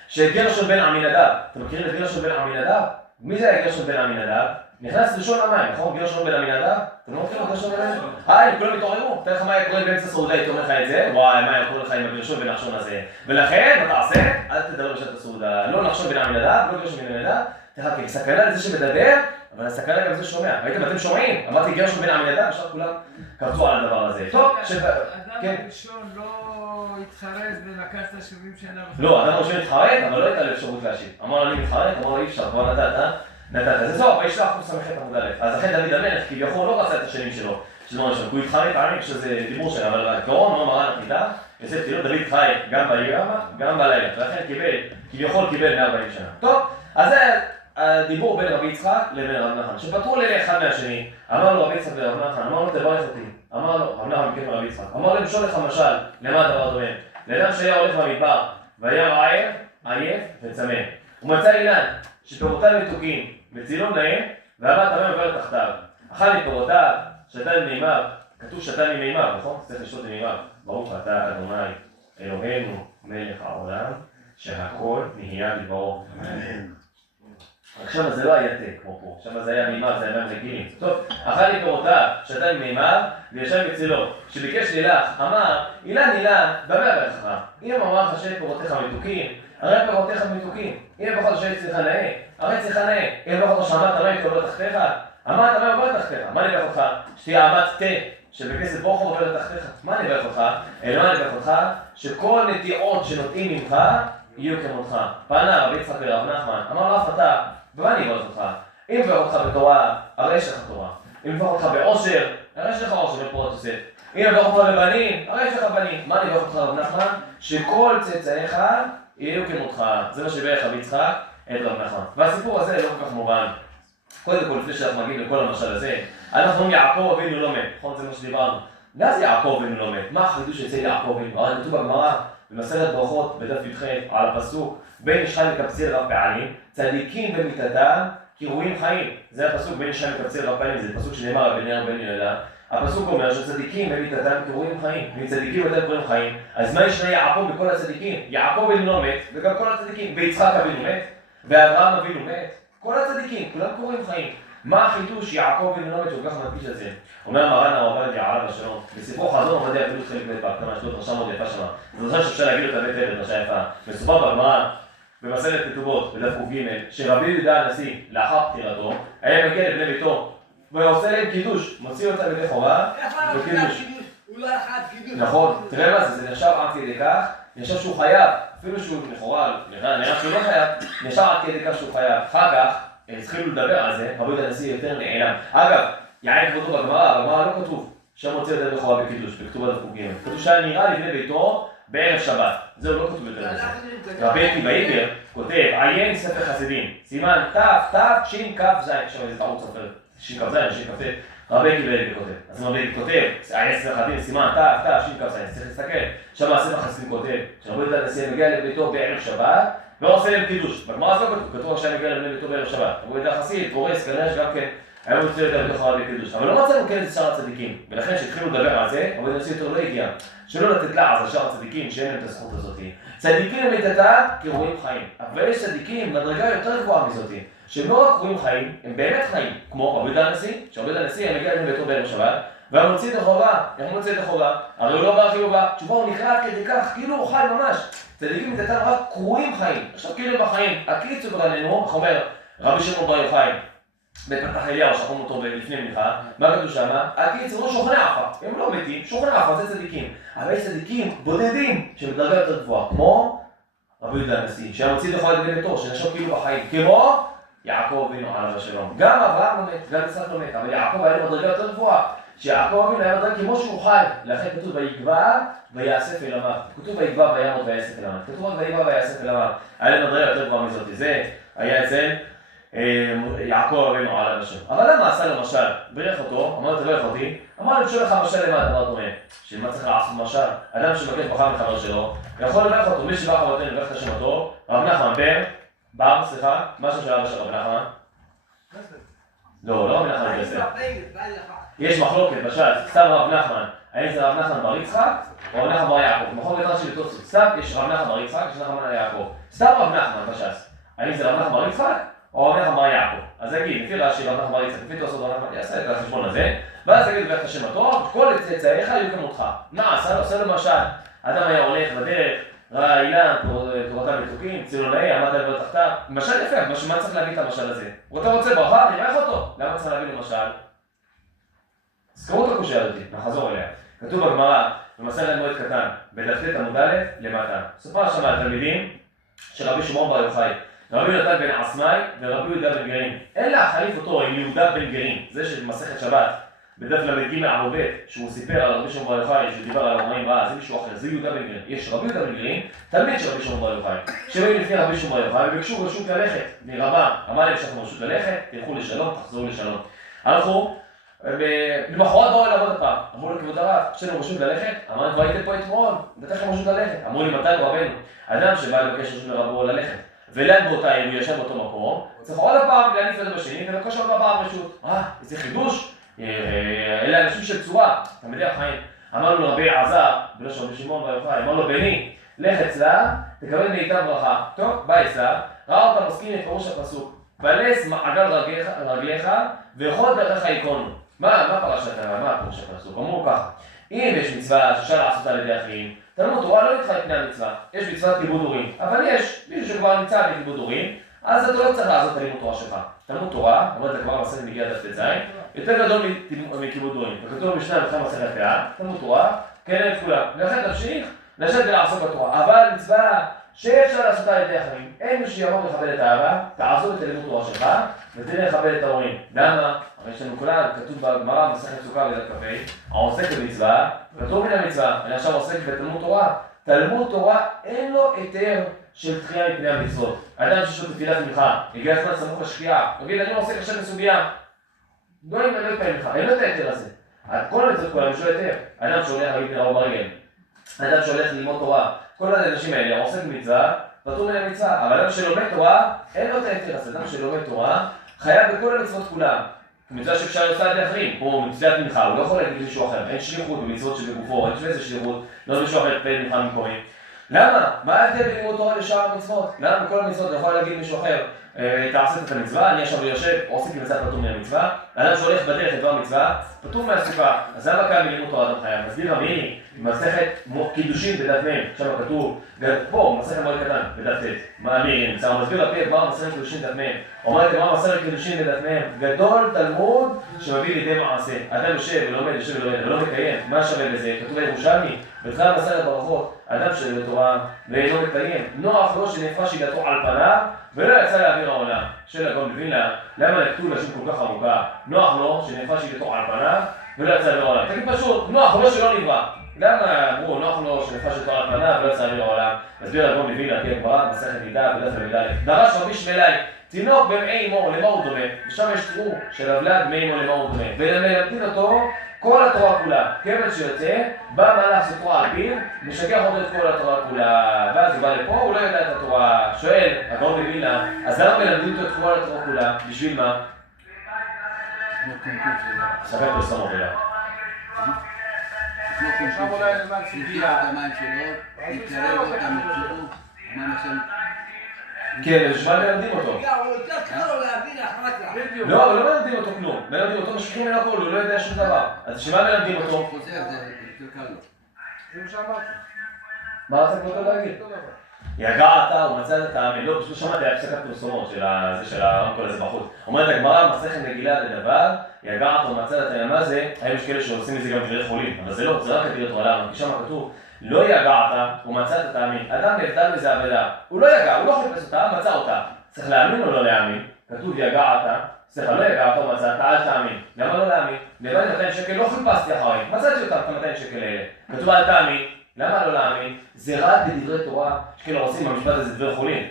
שגרשון בן עמינדב, אתם מכירים את גרשון בן עמינדב? מי זה היה גרשון בן עמינדב? נכנס לשון המים, נכון? גרשון בן עמינדב? אתם לא מכירים את גרשון בן עמינדב? הם כולם התעוררו, תראה לך מה יקרה באמצע הסעודה, הייתי אומר לך את זה, וואי, מה יקרה לך עם הגרשון בן נחשון הזה? ולכן, מה תעשה? אל תדבר בשעת הסעודה, לא נחשון בן עמינדב, לא גרשון בן עמינדב, תראה, כי סכנה לזה שמדבר, אבל הסכנה גם לזה ששומע. ראיתם, אתם שומעים? אמרתי גרשון בן עמינדב, עכשיו כולם קרצו על הדבר הזה. טוב, אדם הראשון לא התחרט ולקח את ה-70 שנה. לא, אדם הראשון התחרט, אבל לא הייתה לו אפשרות להשיב. אמר לו, אני מתחרט, אמר לו, אי אפשר, כבר נתת. זה טוב, וישלח קס"ח עמוד א'. אז לכן דוד המלך כביכול לא רצה את השנים שלו, הוא התחרט, אני חושב שזה דיבור שלו, אבל בעיקרון, לא מרן החידה, יוסף תראו, דוד חי גם ביום, גם בלילה, ולכן כביכול קיבל 140 שנה. טוב, אז זה הדיבור בין רבי יצחק לבין רב נחמן, שפטרו לאחד מהשני, אמר לו רבי יצחק לרב נחמן, אמר לו תברך אותי, אמר לו, רב נחמן מכיר רבי יצחק, אמר לו לשאול לך משל, למה הדבר דומה? לאדם שהיה הולך במדבר, והיה רעב, עייף וצמא, הוא מצא אילן, שפירותיו מתוקים, וצילום להם, והבת המים עובר תחתיו. אכל מפירותיו, שתה ממימיו, כתוב שתה ממימיו, נכון? צריך לשתות ממימיו. ברוך אתה אדוני, אלוהינו, מלך העולם, שהכל נהיה בדברו. רק שמה זה לא היה תה כמו פה, שמה זה היה מימיו, זה היה מים רגילים. טוב, אכל מפירותיו, שתה ממימיו, וישב בצילו. כשביקש לילך, אמר, אילן, במה ברכך? אם אמר לך שפירותיך מתוקים, הרי פירותיך מתוקים. אם בכל שיש צריכה נאה, הרי צריכה נאה. אם בכל שאמת המים עובר תחתיך, אמת המים עובר תחתיך. מה נברך אותך? שתהיה אמת תה, שבכסף ברוך הוא עובר תחתיך. מה נברך אותך? אלא מה נברך אותך? שכל נטיעות שנוטעים ממך, יהיו כמותך. פנה רבי יצחק לרב נחמן, אמר לו אף אתה, ומה נברך אותך? אם נברך אותך בתורה, הרי יש לך תורה. אם נברך אותך בעושר, הרי יש לך עושר בפורת יוסף. אם נברך אותך בבנים, הרי יש לך בנים. מה נברך אותך רב נחמן? שכל צאצאיך יהיו כמותך. זה מה שברך רבי יצחק את רב נחמן. והסיפור הזה לא כל כך מובן. קודם כל, לפני שאנחנו מגיעים לכל המשל הזה, אנחנו אומרים יעקב אבינו לא מת. נכון, זה מה שדיברנו. אז יעקב אבינו לא מת. מה החידוש אצל יעקב אבינו? הרי כתוב בגמרא, במסכת ברכות, בדף י"ח, על הפסוק, בין איש חי מקבצי רב פעלים, צדיקים במיתתם, קרויים חיים. זה הפסוק בין איש חי מקבצי רב פעלים, זה פסוק שנאמר על בני בן ילדה. הפסוק אומר שצדיקים במיתתם קרויים חיים, מצדיקים אתם קרויים חיים, אז מה ישנה יעקב בכל הצדיקים? יעקב אבינו מת, וגם כל הצדיקים, ויצחק אבינו מת, ואברהם אבינו מת, כל הצדיקים, כולם קרויים חיים. מה החידוש יעקב אבינו מת שהוא כך מדגיש את זה? אומר מרן הרב עובדיה עליו השלום, בספרו חזון עובדיה אפילו חלק מפעם, כמה יש לו דרשה מאוד יפה שמה, זו דרשה שאפשר להגיד אותה בית דרשה יפה, מסופר בגמרא במסכת כתובות בדף ק"ג, שרבי יהודה הנשיא לאחר פטירתו היה מגיע לבני ביתו ועושה להם קידוש, מוציא אותם ידי חובה וקידוש. הוא לא אחד קידוש. נכון, תראה מה זה, זה נחשב עד כדי כך, נחשב שהוא חייב, אפילו שהוא לכאורה, נראה שהוא לא חייב, נחשב עד כדי כך שהוא חייב. אחר כך התחילו לדבר על זה, רבי יהודה הנשיא יותר נעלם. אגב, יעין כבודו בגמרא לא כתוב שמוציא אותם ידי חובה בקידוש, בכתובת דף ק"ג. כתוב שהיה נראה לפני ביתו בערב שבת, זהו לא כתוב יותר מזה. רבי עקיבא באיגר כותב, עיין ספר חסידים, סימן תשכ"ז, עכשיו איזה טעות סופר, שכ"ז או שכ"ט, רבי עקיבא באיגר כותב. אז רבי עקיבא כותב, עיין ספר חסידים, סימן תשכ"ז, צריך להסתכל. שם הספר חסידים כותב, שרבי יהודה הנשיא מגיע לביתו בערב שבת, ועושה להם קידוש. בגמרא זה לא כתוב, כתוב שהיה מגיע לביתו בערב שבת. רבי יהודה חסיד, פורס, כנראה שגם כן היה מוציא יותר בתוך הרבי קידוש. אבל לא מצאנו כן את שאר הצדיקים, ולכן כשהתחילו לדבר על זה, רבי יהודה הנשיא יותר לא הגיע. שלא לתת לעז על שאר הצדיקים שאין להם את הזכות הזאת. צדיקים במיתתם כרויים חיים, אבל יש צדיקים מדרגה יותר גבוהה מזאת, שהם לא רק רואים חיים, הם באמת חיים, כמו רבי יהודה הנשיא, שרבי יהודה הנשיא מגיע לביתו בערב שבת, והמוציא את החובה, איך מוציא את החובה? הרי הוא לא בא חיובה, תשובה הוא נקרא עד כדי כך, כאילו הוא חי ממש. צדיקים במיתתם רק קרויים חיים, עכשיו כאילו בחיים, הקיצור ברננו, איך אומר רבי שמעון בר יוחאי, בפתח אליהו שחום אותו לפני מנחה, מה כתוב שמה? הקיצור הוא שוכני עפר, הם לא מתים, שוכני עפר זה צדיקים, אבל יש צדיקים בודדים שבדרגה יותר גבוהה, כמו רבי יהודה הנשיא, שהיה מוציא את החובה לביתו, שנחשב כאילו בחיים, כמו יעקב אבינו עליו השלום. גם אברהם לא מת, גם יצחק לא מת, אבל יעקב היה לו מדרגה יותר גבוהה, שיעקב אבינו היה מדרגה כמו שהוא חי, לכן כתוב ויגבר ויאסף אל עמיו, כתוב ויגבר ויעמוד ויאסף אל עמיו, כתוב רק ויגבר ויאסף אל עמיו, היה לו מדרגה יותר גבוהה מזאת, זה היה אצל יעקב אבינו עליו השלום. אבל למה עשה לו משל? ברך אותו, אמר לו תברך אותי, אמר לו שואל לך משל למה הדבר דומה? שמה צריך לעשות משל? אדם שמבקש ברכה מחבר שלו, יכול לברך אותו, מי שברך אותו לברך את השם הטוב, רב נחמן בר, מה שם של אבא של רב נחמן? לא רב נחמן בסדר. יש מחלוקת, בשל, סתם רב נחמן, האם זה רב נחמן בר יצחק או רב נחמן בר יעקב? מחלוקת רש"י בתוספות, סתם יש רב נחמן בר יצחק, יש נחמן יעקב. סתם רב נחמן בש"ס, האם זה רב נחמן בר יצחק או רב נחמן בר יעקב? אז נגיד, לפי רש"י רב נחמן בר יצחק, לפי תוספות רב נחמן, יעשה את החשבון הזה, ואז תגיד לברך את השם הטוב, כל צאצאיך יהיו כמותך. מה עשה לו משל? אדם היה הולך בדרך, ראה אילן, תורתם מתוקים, צילוני, עמד על תחתיו. משל יפה, מה צריך להביא את המשל הזה? אתה רוצה ברכה? נברך אותו. למה צריך להביא לו משל? זכרו את הקושיה הזאת, נחזור אליה. כתוב בגמרא, במסכת מועד קטן, בדף ט עמוד א' למטה. סופר שם על תלמידים של רבי שמעון בר יוחאי, רבי יונתן בן עסמאי ורבי יהודה בן גרין. אין להחליף אותו עם יהודה בן גרין, זה של מסכת שבת. בדף ל"ג עמוד ב' שהוא סיפר על רבי שמעון בר יוחאי שדיבר על הרומאים רע, זה מישהו אחר, זה יהודה בן גרין. יש רבי יהודה בן גרין, תלמיד של רבי שמעון בר יוחאי, שבאים לפני רבי שמעון בר יוחאי וביקשו רשות ללכת מרבה, אמר להם שאתם רשות ללכת, תלכו לשלום, תחזרו לשלום. הלכו, למחרת באו אליו עוד הפעם, אמרו לו כבוד הרב, יש לנו רשות ללכת? אמרנו כבר הייתם פה אתמול, בטח לכם רשות ללכת. אמרו לי מתי רבנו? אדם שבא לבקש רשות לרבו ללכת ולן באותה עיר, הוא יושב באותו מקום, צריך עוד הפעם להניף את זה בשני ולבקש עוד הפעם רשות. איזה חידוש, אלה אנשים של צורה, תלמידי החיים. אמר לו רבי אלעזר, בנו של רבי שמעון בר יוחאי, אמר לו בני, לך אצלה, תקבל מאיתה ברכה. טוב, בא אצלה, ראה אותה מסכים לפירוש הפסוק, בלס מעגל רגליך וכל דרכיך ייכונו. מה פירוש הפסוק? אמרו ככה, אם יש מצווה שאפשר לעשות על ידי אחים, תלמוד תורה לא נדחה לפני המצווה, יש מצוות כיבוד הורים, אבל יש מישהו שכבר נמצא בכיבוד הורים, אז אתה לא צריך לעשות את לימוד תורה שלך. תלמוד תורה, אומרת הגמרא במסכת מגיע דף ט"ז, יותר גדול מכיבוד הורים. וכתוב במשנה בכמה מסכת פאה, תלמוד תורה, כן את כולם. לכן תמשיך לשבת ולעסוק בתורה. אבל מצווה שאפשר לעשות על ידי אחרים, אין מי שיבוא לכבד את האבא, תעזוב את לימוד תורה שלך ותן לכבד את ההורים. למה? הרי יש לנו כולם, כתוב בגמרא במסכת סוכה בדף כ"ה, העוסק במצווה, כתוב מן המצווה, אני עכשיו עוסק בתלמוד תורה. תלמוד תורה אין לו היתר של דחייה מפני המצוות. האדם שיש לו תפילת מנחה, הגיע הזמן סמוך לשקיעה, נגיד אני עוסק עכשיו בסוגיה, לא אם אני לא אתפעל ממך, אין לו את ההיתר הזה. כל המצוות כולם יש לו היתר. האדם שהולך להגיד נראה ברגל, האדם שהולך ללמוד תורה, כל האנשים האלה עוסק במצווה, פטור מן המצווה, אבל אדם שלומד תורה, אין לו את ההיתר הזה. אדם שלומד תורה, חייב בכל המצוות כולם. מצווה שאפשר לעשות לאחרים, כמו מצוות מנחה, הוא לא יכול להגיד למישהו אחר, אין שליחות במצוות שבגופו, אין שווה שליחות, לא מישהו אחר תפעיל מנחה ממקורי. למה? מה ההבדל בלימוד תורה לשאר המצוות? למה בכל המצוות אתה יכול להגיד למישהו אחר, תעשה את המצווה, אני עכשיו יושב, עושה כמצוות פטור מהמצווה, אדם שהולך בדרך לדבר מצווה, פטור מהסוכה, אז למה כאן בלימוד תורה אדם חייב? מסביר רבי, מסכת קידושין בדף מ', שם כתוב, פה, מסכת מועד קטן, בדף ט', מאמיר, הוא מסביר רבי, גמרא מסכת קידושין בדף מ', אומרת גמרא מסכת קידושין בדף מ', גדול תלמוד שמביא לידי מעשה. אדם יושב ולומד ולא מקיים, מה שווה בזה? כתוב בירושלמי, בתחילת מסכת ברכות, אדם שבתורה ואינו מקיים, נוח לו שנהפכה שיטתו על פניו ולא יצא לאוויר העולם. של הגאון מווילנה, למה נקטו לשון כל כך ארוכה? נוח לו שנהפכה שיטתו על פניו ולא יצא לאוויר העולם. תגיד פשוט, נוח לו שלא נברא. למה אמרו נוח לו שנהפכה שיטתו על פניו ולא יצא לאוויר העולם? מסביר הגאון מווילנה, כן, גמרא מסכת נידה בדף ל"ד. דרש רבי שמעאלי, תינוק במעי אמו למה הוא דומה? ושם יש תיאור של הוולד מעי אמו למה הוא דומה. ומלמדים אותו כל התורה כולה, כבד שיוצא, בא מלאך ספרו על פיו, משגח אותו את כל התורה כולה, ואז הוא בא לפה, הוא לא יודע את התורה, שואל, הגאון מווילנה, אז למה מלמדים אותו את כל התורה כולה? בשביל מה? ספק פרסומות אליה. עכשיו אולי נלמד סוגיה. המים שלו, יתקרב אותם לציבור, מה נעשה? כן, בשביל מלמדים אותו. הוא יותר קל לו להבין אחר כך. לא, אבל לא מלמדים אותו כלום. מלמדים אותו משכיחים אל הכל, הוא לא יודע שום דבר. אז בשביל מה מלמדים אותו? כשהוא חוזר זה יותר קל לו. זה מה שאמרתי. מה רצת אותו להגיד? יגע אתה ומצא את הטעמים, לא, פשוט שמעתי הפסקת פרסומות של הרמקול הזה בחוץ. אומרת הגמרא, מסכת מגילה בדבר, יגע אתה ומצא את הטעמים, מה זה? היום יש כאלה שעושים מזה גם דברי חולים, אבל זה לא, זה רק הדברי תורה, כי שם כתוב, לא יגעת ומצא את הטעמים. אדם נבדל מזה עבדה, הוא לא יגע, הוא לא חיפש אותה, מצא אותה. צריך להאמין או לא להאמין? כתוב יגעת, סליחה, לא יגעת ומצאת, אל תאמין. למה לא להאמין? לבד 200 שקל לא חיפשתי אחריהם, מצאתי אותם את 200 שקל האלה. כתוב אל תאמין. למה לא להאמין? זה רק בדברי תורה, שכאילו עושים במשפט הזה דברי חולין.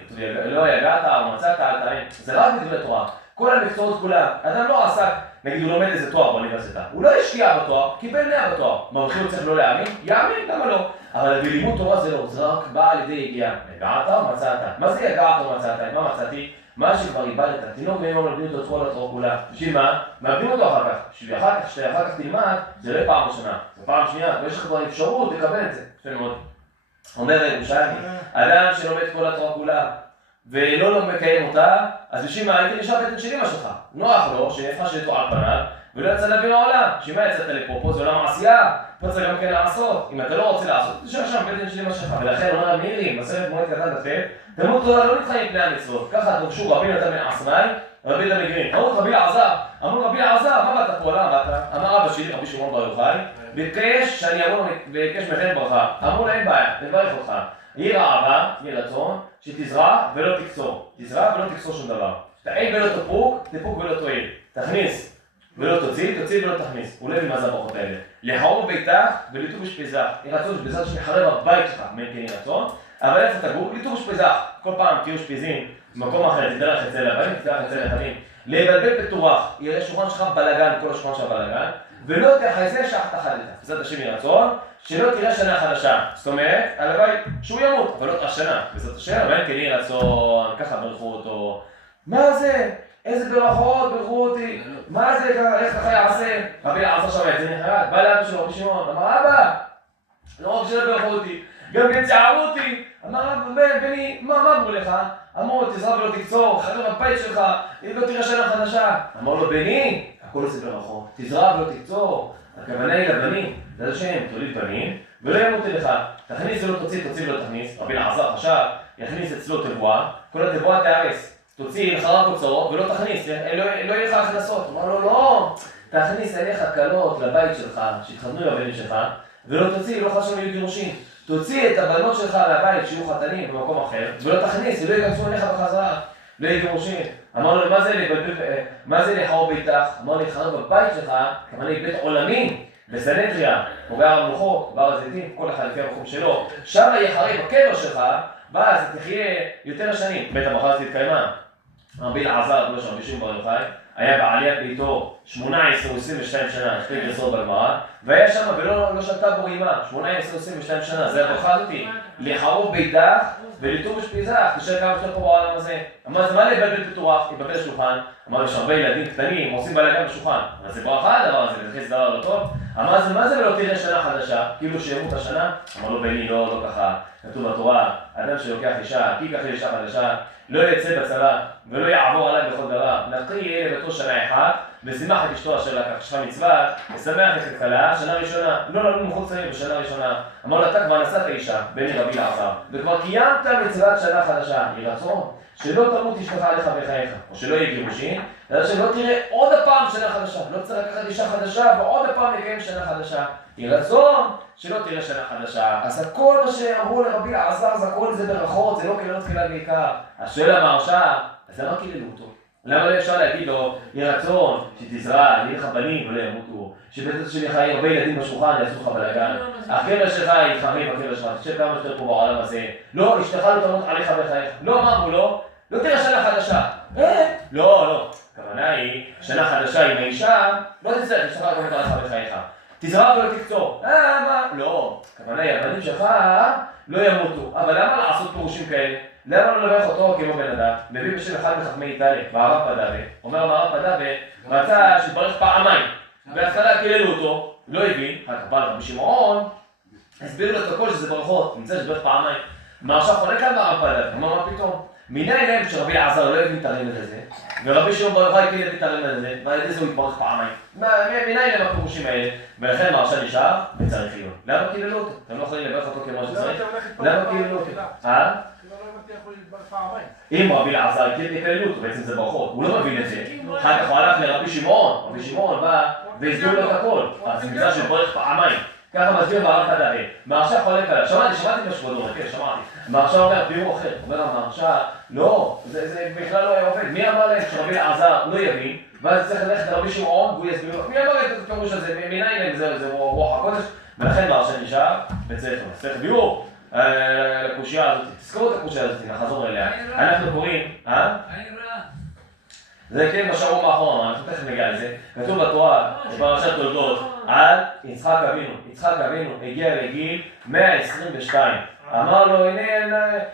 לא יגעת או מצאת, אל תאמין. זה רק בדברי תורה. כל המקצועות כולם, אדם לא עסק, נגיד הוא לומד איזה תואר באוניברסיטה. הוא לא השקיע בתואר, קיבל 100 בתואר. מבחין הוא צריך לא להאמין? יאמין, למה לא? אבל בלימוד תורה זה לא, זה רק בא על ידי יגיעה. יגעת או מצאת? מה זה יגעת או מצאת? מה מצאתי? מה שכבר איבדת, תינוק מיום מלמדים אותו את כל התורה כולה. בשביל מה? מלמדים אותו אחר כך. בשביל אחר כך תלמד, זה לא פעם ראשונה. זה פעם שנייה, ויש לך כבר אפשרות לקבל את זה. יפה מאוד. אומר ירושלמי, אדם שלומד כל התורה כולה ולא מקיים אותה, אז בשביל מה הייתי נשאר בטן של אמא שלך? נוח לו שנהפכה שיטתו על פניו ולא יצא להבין העולם. בשביל מה יצאת לפה? פה זה עולם העשייה, פה צריך גם כן לעשות. אם אתה לא רוצה לעשות, תשאר שם בטן של אמא שלך. ולכן אומר המירי, מסכת מועד קטן דף, תלמוד תורה לא נתחיים מפני המצוות. ככה דרשו רבי נתן בן עשנאי, רבי נתן מגרין. אמרו רבי אלעזר, מה באת פה? למה באת? אמר אבא שלי, רבי שמעון בר יוחאי, ביקש שאני אבוא וביקש מכם ברכה. אמרו להם בעיה, נברך אותך. יהי רעבה, יהי רצון, שתזרע ולא תקצור. תזרע ולא תקצור שום דבר. תעיל ולא תפוק, תפוק ולא תועיל. תכניס ולא תוציא, תוציא ולא תכניס. הוא לב מה זה הברכות האלה. לחרור ביתך ולטוב אשפזך. יהי רצון שבעזרת השם יחרב הבית שלך, מן כן יהי רצון. אבל איפה תגור? לטוב אשפזך. כל פעם תהיו אשפזים במקום אחר, תדרך את זה לבנים, תדרך את זה לבנים. לבלבל בטורח, יראה שולחן שלך בלגן, כל השולחן שלך בלגן, ולא תחזה שחת חדתה. בעזרת השם יהי רצון, שלא תראה שנה חדשה. זאת אומרת, הלוואי שהוא ימות, אבל לא תראה שנה. בעזרת השם, אבל כן יהי רצון, ככה ברכו אותו. מה זה? איזה ברכות ברכו אותי? מה זה? איך ככה יעשה? רבי אלעזר שומע, זה נחרד, בא לאבא שלו, רבי שמעון, אמר אבא, לא רק שלא ברכו אותי, גם כן צערו אותי. אמר בני, מה אמרו לך? אמרו, תזרע ולא תקצור, חרב הבית שלך, אם לא תראה שנה חדשה. אמר לו, בני, הכל זה ברכות, תזרע ולא תקצור. הכוונה היא לבנים, זה השם, תוליד בנים, ולא ימותי לך. תכניס ולא תוציא, תוציא ולא תכניס. רבי אלעזר חשב, יכניס אצלו תבואה, כל התבואה תהרס. תוציא לך רק אוצרות ולא תכניס, לא יהיה לך הכנסות. אמר לו, לא, תכניס אליך קלות לבית שלך, שיתחתנו עם הבנים שלך, ולא תוציא, לא חשוב יהיו גירושים. תוציא את הבנות שלך מהבית שיהיו חתנים במקום אחר, ולא תכניס, ולא ייכנסו אליך בחזרה, לא יהיו גירושים. אמר לו, מה זה לחרור ביתך? אמר לי, חרב בבית שלך, כמובן בית עולמי, בסנהדריה, או בהר המנוחות, בהר הזיתים, כל אחד לפי המקום שלו, שם יחרב הקבר שלך, ואז תחיה יותר שנים, בית המחר תתקיימה. רבי אלעזר, כמו שרבי שמעון בר יוחאי, היה בעליית ביתו 18 או 22 שנה, שתי גרסאות בגמרא, והיה שם ולא שתה בו רימה, 18 או 22 שנה, זה הברכה הזאתי, לחרוב ביתך ולטור בשפיזך, תשאר כמה שאתה פה בעולם הזה. אמר, זה מה לבלבל פתוח, יבלבל שולחן, אמר, יש הרבה ילדים קטנים, עושים בלגן בשולחן, אז זה ברכה הדבר הזה, זה חס דבר לא טוב. אמר, זה מה זה ולא תראה שנה חדשה, כאילו שימות השנה? אמר, לא בני, לא ככה, כתוב בתורה, אדם שלוקח אישה, כי ייקח אישה חדשה, לא יצא בצבא ולא יעבור עליו בכל דבר, נקי יהיה לביתו שנה אחת, ושימח את אשתו אשר לקח, שכה מצווה, ושמח את הכלה, שנה ראשונה, לא מחוץ לעיר בשנה ראשונה. אמר לה, אתה כבר נשאת אישה, בני רבי אלעזר, וכבר קיימת מצוות שנה חדשה, יהי רצון, שלא תמות אשתך עליך בחייך, או שלא יהיה גירושין, אלא שלא תראה עוד הפעם שנה חדשה, לא צריך לקחת אישה חדשה ועוד הפעם לקיים שנה חדשה. יהי רצון שלא תראה שנה חדשה. אז הכל מה שאמרו לרבי אלעזר, זה הכל זה ברכות, זה לא קללות תחילה בעיקר. השואל המהרש"א, אז למה קיללו אותו? למה לא אפשר להגיד לו, יהי רצון שתזרע, יהיו לך בנים ולא ימותו, שבטח שלך יהיו הרבה ילדים בשולחן, יעשו לך בלגן, הקבר שלך יתחרב, הקבר שלך, תשב כמה שיותר פה בעולם הזה, לא, אשתך לא תמות עליך בחייך, לא אמרנו לו, לא תראה שנה חדשה, לא, הכוונה היא, שנה חדשה עם האישה, לא תצטרך, אשתך לא תמות עליך בחייך, תזרע ולא תקצור, מה? לא, הכוונה היא, הבנים שלך לא ימותו, אבל למה לעשות פירושים כאלה? למה לא לברך אותו כמו בן אדם? מביא בשם אחד מחכמי איטליה, מהרב פדאבה, אומר מהרב פדאבה, רצה שיתברך פעמיים, בהתחלה קיללו אותו, לא הבין, אחר כך בא לרבי שמעון, הסביר לו את הכל שזה ברכות, נמצא שברך פעמיים. מהרש"א חולק על מהרב פדאבה, אמר מה פתאום? מניין להם שרבי אלעזר לא הבין את הרמז הזה, ורבי שמעון בר יוחאי כן הבין את הרמז הזה, ועל ידי זה הוא יתברך פעמיים. מניין להם הפירושים האלה, ולכן מהרש"א נשאר וצריך עיון. למה קיללו אותו? אתם לא יכולים לברך אותו כמו שצריך? למה קיללו אותו? אם רבי אלעזר יקללו אותו, בעצם זה ברכות, הוא לא מבין את זה. אחר כך הוא הלך לרבי שמעון, רבי שמעון בא והסביר לו את הכל, אז זה מצווה של ברך פעמיים. ככה מסביר מהרב פדאבה. מהרש"א חולק עליו, שמעתי משהו, כן, שמעתי. מהרש"א אומר ביאור אחר, אומר המהרש"א, לא, זה בכלל לא היה עובד. מי אמר להם שרבי אלעזר לא יבין, ואז צריך ללכת לרבי שמעון והוא יסביר לו, מי אמר את הפירוש הזה, מניין להם זה רוח הקודש, ולכן מהרש"א נשאר וצריך ביאור. לקושייה הזאת, תזכרו את הקושייה הזאת, נחזור אליה. אנחנו קוראים, זה כן בשערום האחרון, אנחנו תכף נגיע לזה. כתוב בתורה, בפרשת תולדות, על יצחק אבינו הגיע לגיל 122. אמר לו,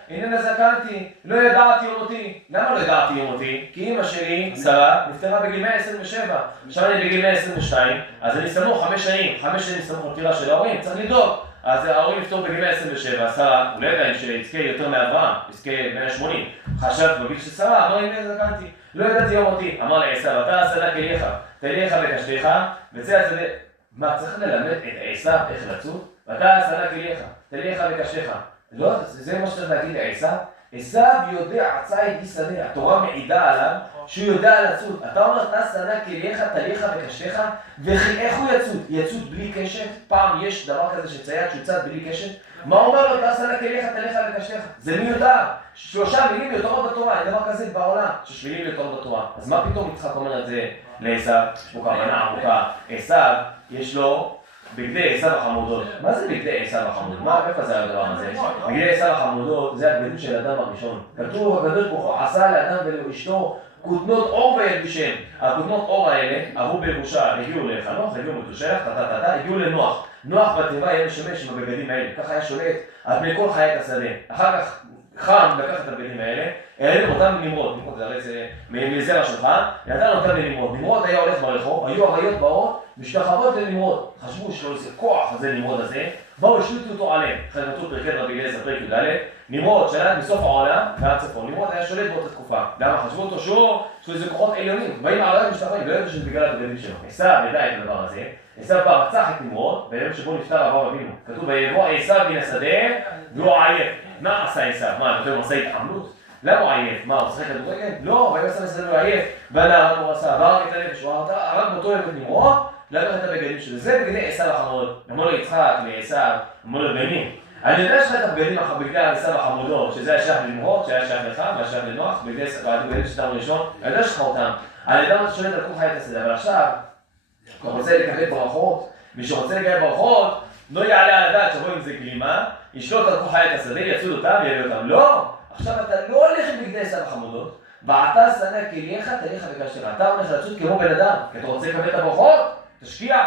הנה זקנתי, לא ידעתי יומותי. למה לא ידעתי יומותי? כי אמא שלי, שרה, נפטרה בגיל 127. עכשיו אני בגיל 122, אז אני סמוך 5 שנים. 5 שנים סמוך לפטירה של ההורים, צריך לדאוג. אז ההורים נפטרו בגיל 127, שרה, הוא לא ידע שיזכה יותר מאברהם, יזכה 180. חשב בגיל של שרה, אמר הנה זקנתי, לא ידעתי יומותי. אמר לעשיו, אתה השדה כליך, תליך וקשתך, וצא השדה. מה, צריך ללמד את עשיו איך לצוד? ואתה השדה כליך, תליך וקשתך. לא, זה מה שצריך להגיד לעשיו. עשיו יודע ציד איש שדה, התורה מעידה עליו שהוא יודע לצוד. אתה אומר, אתה שדה כליך, תליך וקשתך, וכי איך הוא יצוד? יצוד בלי קשת? פעם יש דבר כזה שצייד שוצד בלי קשת? מה אומר לו, אתה שדה כליך, תליך וקשתך? זה מי יודע? 3 מילים יותר בתורה, אין דבר כזה בעולם, ששבילים יותר בתורה. אז מה פתאום יצחק אומר את זה לעשיו? יש פה כוונה עמוקה. עשיו, יש לו בגדי עשיו החמודות. מה זה בגדי עשיו החמודות? איפה זה הדבר הזה? בגדי עשיו החמודות זה הבגדים של האדם הראשון. כתוב, הקדוש ברוך הוא עשה לאדם ולאשתו כותנות אור וילבישם. הכותנות אור האלה עברו בירושה, הגיעו לחנוך, הגיעו מתושלח, הגיעו לנוח. נוח בתיבה היה משמש עם הבגדים האלה, ככה היה שולט על פני כל חיית השדה. אחר כך חם לקח את הבגדים האלה, העלים אותם לנמרוד, זה הרי זה מזרע שלך, נתן אותם לנמרוד. נמרוד היה הולך ברחוב, היו אריות באות משתחוות לנמרוד. חשבו שיש לו איזה כוח הזה, נמרוד הזה, באו השליטו אותו עליהם. אחרי כתוב פרקי רבי אליעזר פרק י"ד, נמרוד שלט מסוף העולם ועד צפון. נמרוד היה שולט באותה תקופה. למה חשבו אותו שיש לו איזה כוחות עליונים, באים אריות משתחווים, לא ידעו שזה בגלל הבגדים שלו. עשיו ידע את הדבר הזה, עשיו בא רצח את נמרוד, ביום שבו נפטר אברהם אבינו. כתוב ויבוא עשיו מן השדה והוא עייף. מה עשה עשיו? מה, אתה עושה התעמלות? למה הוא עייף? מה, הוא שחק כדורגל? לא, ויבוא עשיו מהשדה והוא עייף. בנה הרג עשה, והרג את הנפש, הוא הרג באותו יום את נמרוד, לקח את הבגדים שלו. זה בגדי עשיו החמודות. אמרו לו יצחק לעשיו, אמרו לו בני, אני יודע שיש לך את בגדי עשיו החמודות, שזה היה שייך לנמרוד, שהיה שייך לך, והיה שייך לנוח, בגדים שתם ראשון, אני יודע שיש לך אותם. אני יודע מה אתה שולט על כל חיית השדה, אבל עכשיו, אתה רוצה לקבל ברכות, מי שרוצה לקבל ברכות, לא יעלה על הדעת שבוא עם זה גלימה, ישלוט על כל חיית השדה, יצוד אותם ויביא אותם. לא! עכשיו אתה לא הולך עם בגדי עשיו החמודות, ואתה שנא כליך תליך בקשתך. אתה הולך לצוד כמו בן אדם, כי אתה רוצה לקבל את הברכות, תשקיע,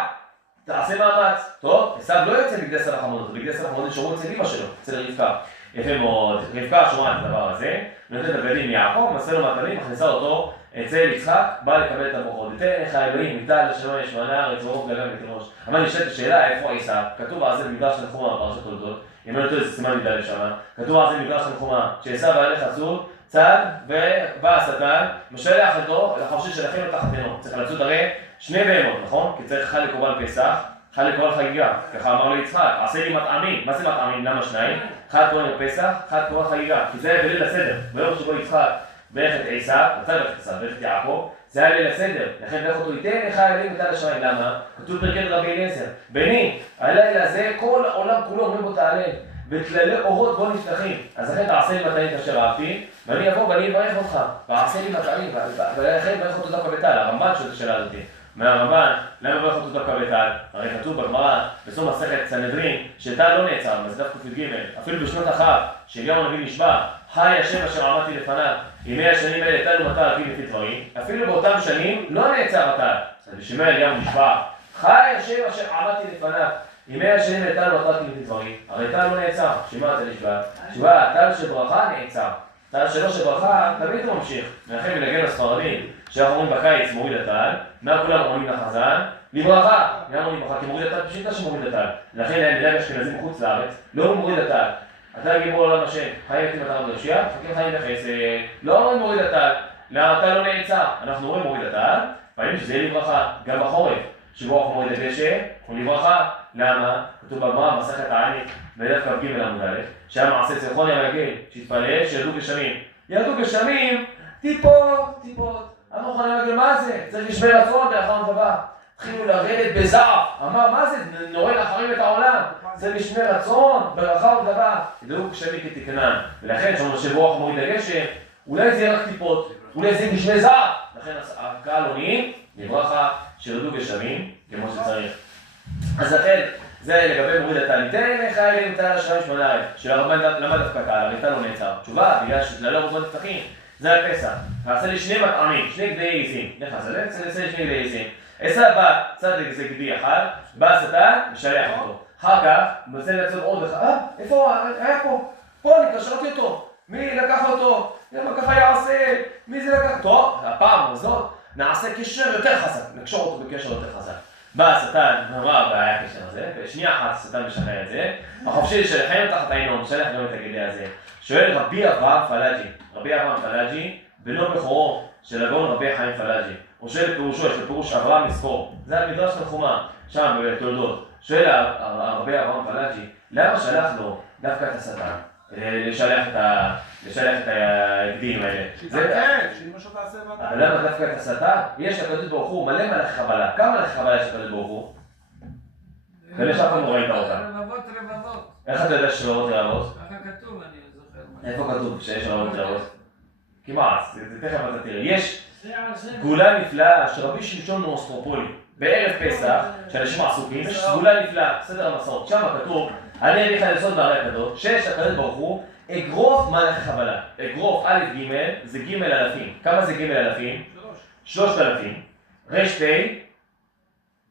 תעשה מאמץ. טוב, עשיו לא יוצא בגדי סלח חמודות, בגדי סלח חמודות שומרו אצל אמא שלו, אצל רבקה. יפה מאוד, רבקה שומעת את הדבר הזה, נותנת הבגדים מיעקב, מסר לו מתנים, מכניסה אותו אצל יצחק, בא לקבל את הברכות. ותן לך אלוהים, ניתן לשלום יש מנה הארץ ורוב גלגל ותירוש. אבל נשאלת השאלה, איפה עשיו? כתוב על זה במדרש תנחומה בפרשת תולדות, אם לא טועה זה סימן י"ד שמה, כתוב על זה במדרש תנחומה, שעשיו היה לך צוד, צד, ובא השטן, משלח אותו לחופשי שלכם לתחת עינו. צריך לצוד הרי שני בהמות, נכון? כי צריך חל לקורבן פסח, חל לקורבן חגיגה. ככה אמר לו יצחק, עשה לי מטעמים. מה זה מטעמים? למה שניים? אחד קורבן פסח, אחד קורבן חגיגה. כי זה היה בליל הסדר. ביום שבו יצחק ברך את עשיו, רצה ברך את עשיו, ברך את יעקב, זה היה ליל הסדר. לכן ברך אותו, ייתן לך אלוהים ותן לשמיים. למה? כתוב פרקי רבי אליעזר. בני, הלילה הזה כל העולם כולו אומרים בו תעלה. וכללי אורות בו נפתחים. אז לכן תעשה לי מטעים כאשר אהבתי, ואני אבוא ואני אברך אותך, ועשה לי מטעים, ולכן אברך אותו דווקא בטל. הרמב"ן שואל את השאלה הזאת. מהרמב"ן, למה אברך אותו דווקא בטל? הרי כתוב בגמרא, בסוף מסכת סנהדרין, שטל לא נעצר, אז דף ק"ג, אפילו בשנות החג, שאליהו הנביא נשבע, חי השם אשר עמדתי לפניו, ימי השנים האלה טל ומטר על פי לפי דברים, אפילו באותם שנים לא נעצר הטל. אז בשמי אליהו נשבע, חי השם אשר עמדתי לפניו, ימי השנים האלה טל ומטר על פי לפי דברים, הרי טל לא נעצר, שמה אתה נשבע? תשובה, טל שברכה נעצר, טל שלא שברכה תמיד הוא ממשיך, ולכן מנגן הספרדים, שאנחנו אומרים בקיץ מוריד הטל, מה כולם אומרים לחזן? לברכה! למה אומרים ברכה? כי מוריד הטל פשיטה שמוריד הטל. לכן אין בני אשכנזים בחוץ לארץ, לא מוריד הטל. אתה גיבור עולם השם, חיים את מטרה בדרשייה, חכים חיים בחסד. לא אומרים מוריד הטל, הטל לא נעצר. אנחנו אומרים מוריד הטל, פעמים שזה יהיה לברכה, גם בחורף. שבו אנחנו מוריד הגשם, אנחנו לברכה. למה? כתוב בגמרא, מסכת תענית, בדף כ"ג עמוד א', שהיה מעשה אצל חוני המרגל, שהתפלל, שירדו גשמים. ירדו גשמים, טיפות. אמר חוני המרגל, מה זה? צריך לשמר רצון לאחר דבר. התחילו לרדת בזעף. אמר, מה זה? נורא להחרים את העולם. זה משמר רצון, ברכה ודבר. ידעו גשמים כתקנן. ולכן, שבו אנחנו מוריד הגשם, אולי זה יהיה רק טיפות, אולי זה משמר זעף. לכן הקהל עונים, לברכה, שירדו גשמים, כמו שצריך. אז לכן, זה לגבי מוריד הטל. ניתן לך אלוהים טל השמיים שמונה אלף. למה דווקא טל? הרי טל לא נעצר. תשובה, בגלל שכללי אורות נפתחים. זה הפסח. תעשה לי שני מטעמים, שני גדי עיזים. נכנס עליהם, תעשה לי שני גדי עיזים. עשיו בא, צד זה גדי אחד, בא השטן, משלח אותו. אחר כך, מנסה לצוד עוד אחד. איפה? היה פה. פה, אני קשרתי אותו. מי לקח אותו? למה ככה יעשה? מי זה לקח? טוב, הפעם הזאת נעשה קשר יותר חזק. נקשור אותו בקשר יותר חזק. בא השטן, מה הבעיה הקשר הזה? בשנייה אחת השטן משחרר את זה. החופשי שלכם תחת עינו, משלח גם את הגדי הזה. שואל רבי אברהם פלאג'י. רבי אברהם פלאג'י, בנו בכורו של הגאון רבי חיים פלאג'י. הוא שואל את פירושו, יש לפירוש אברהם מספור. זה המדרש תנחומה, שם בתולדות. שואל רבי אברהם פלאג'י, למה שלח לו דווקא את השטן? לשלח את הגדים האלה. שאמא שלך תעשה מה? אבל למה דווקא את השטן? יש לקדוש ברוך הוא מלא מלאכי חבלה. כמה מלאכי חבלה יש לקדוש ברוך הוא? ולשם לא ראית אותה. רבבות. איך אתה יודע שיש רבבות? ככה כתוב, אני זוכר. איפה כתוב שיש רבבות? כמעט, תכף אתה תראה. יש סגולה נפלאה שרבי שמשון מאוסטרופולי בערב פסח, שאנשים עסוקים, יש סגולה נפלאה, סדר המסעות. שם כתוב, אני אביא לך לסוד בערי הקדוש, שיש לקדוש ברוך הוא אגרוף מלאכי חבלה. אגרוף א' ג' זה ג' אלפים. כמה זה ג' אלפים? 3,000. ר' ת'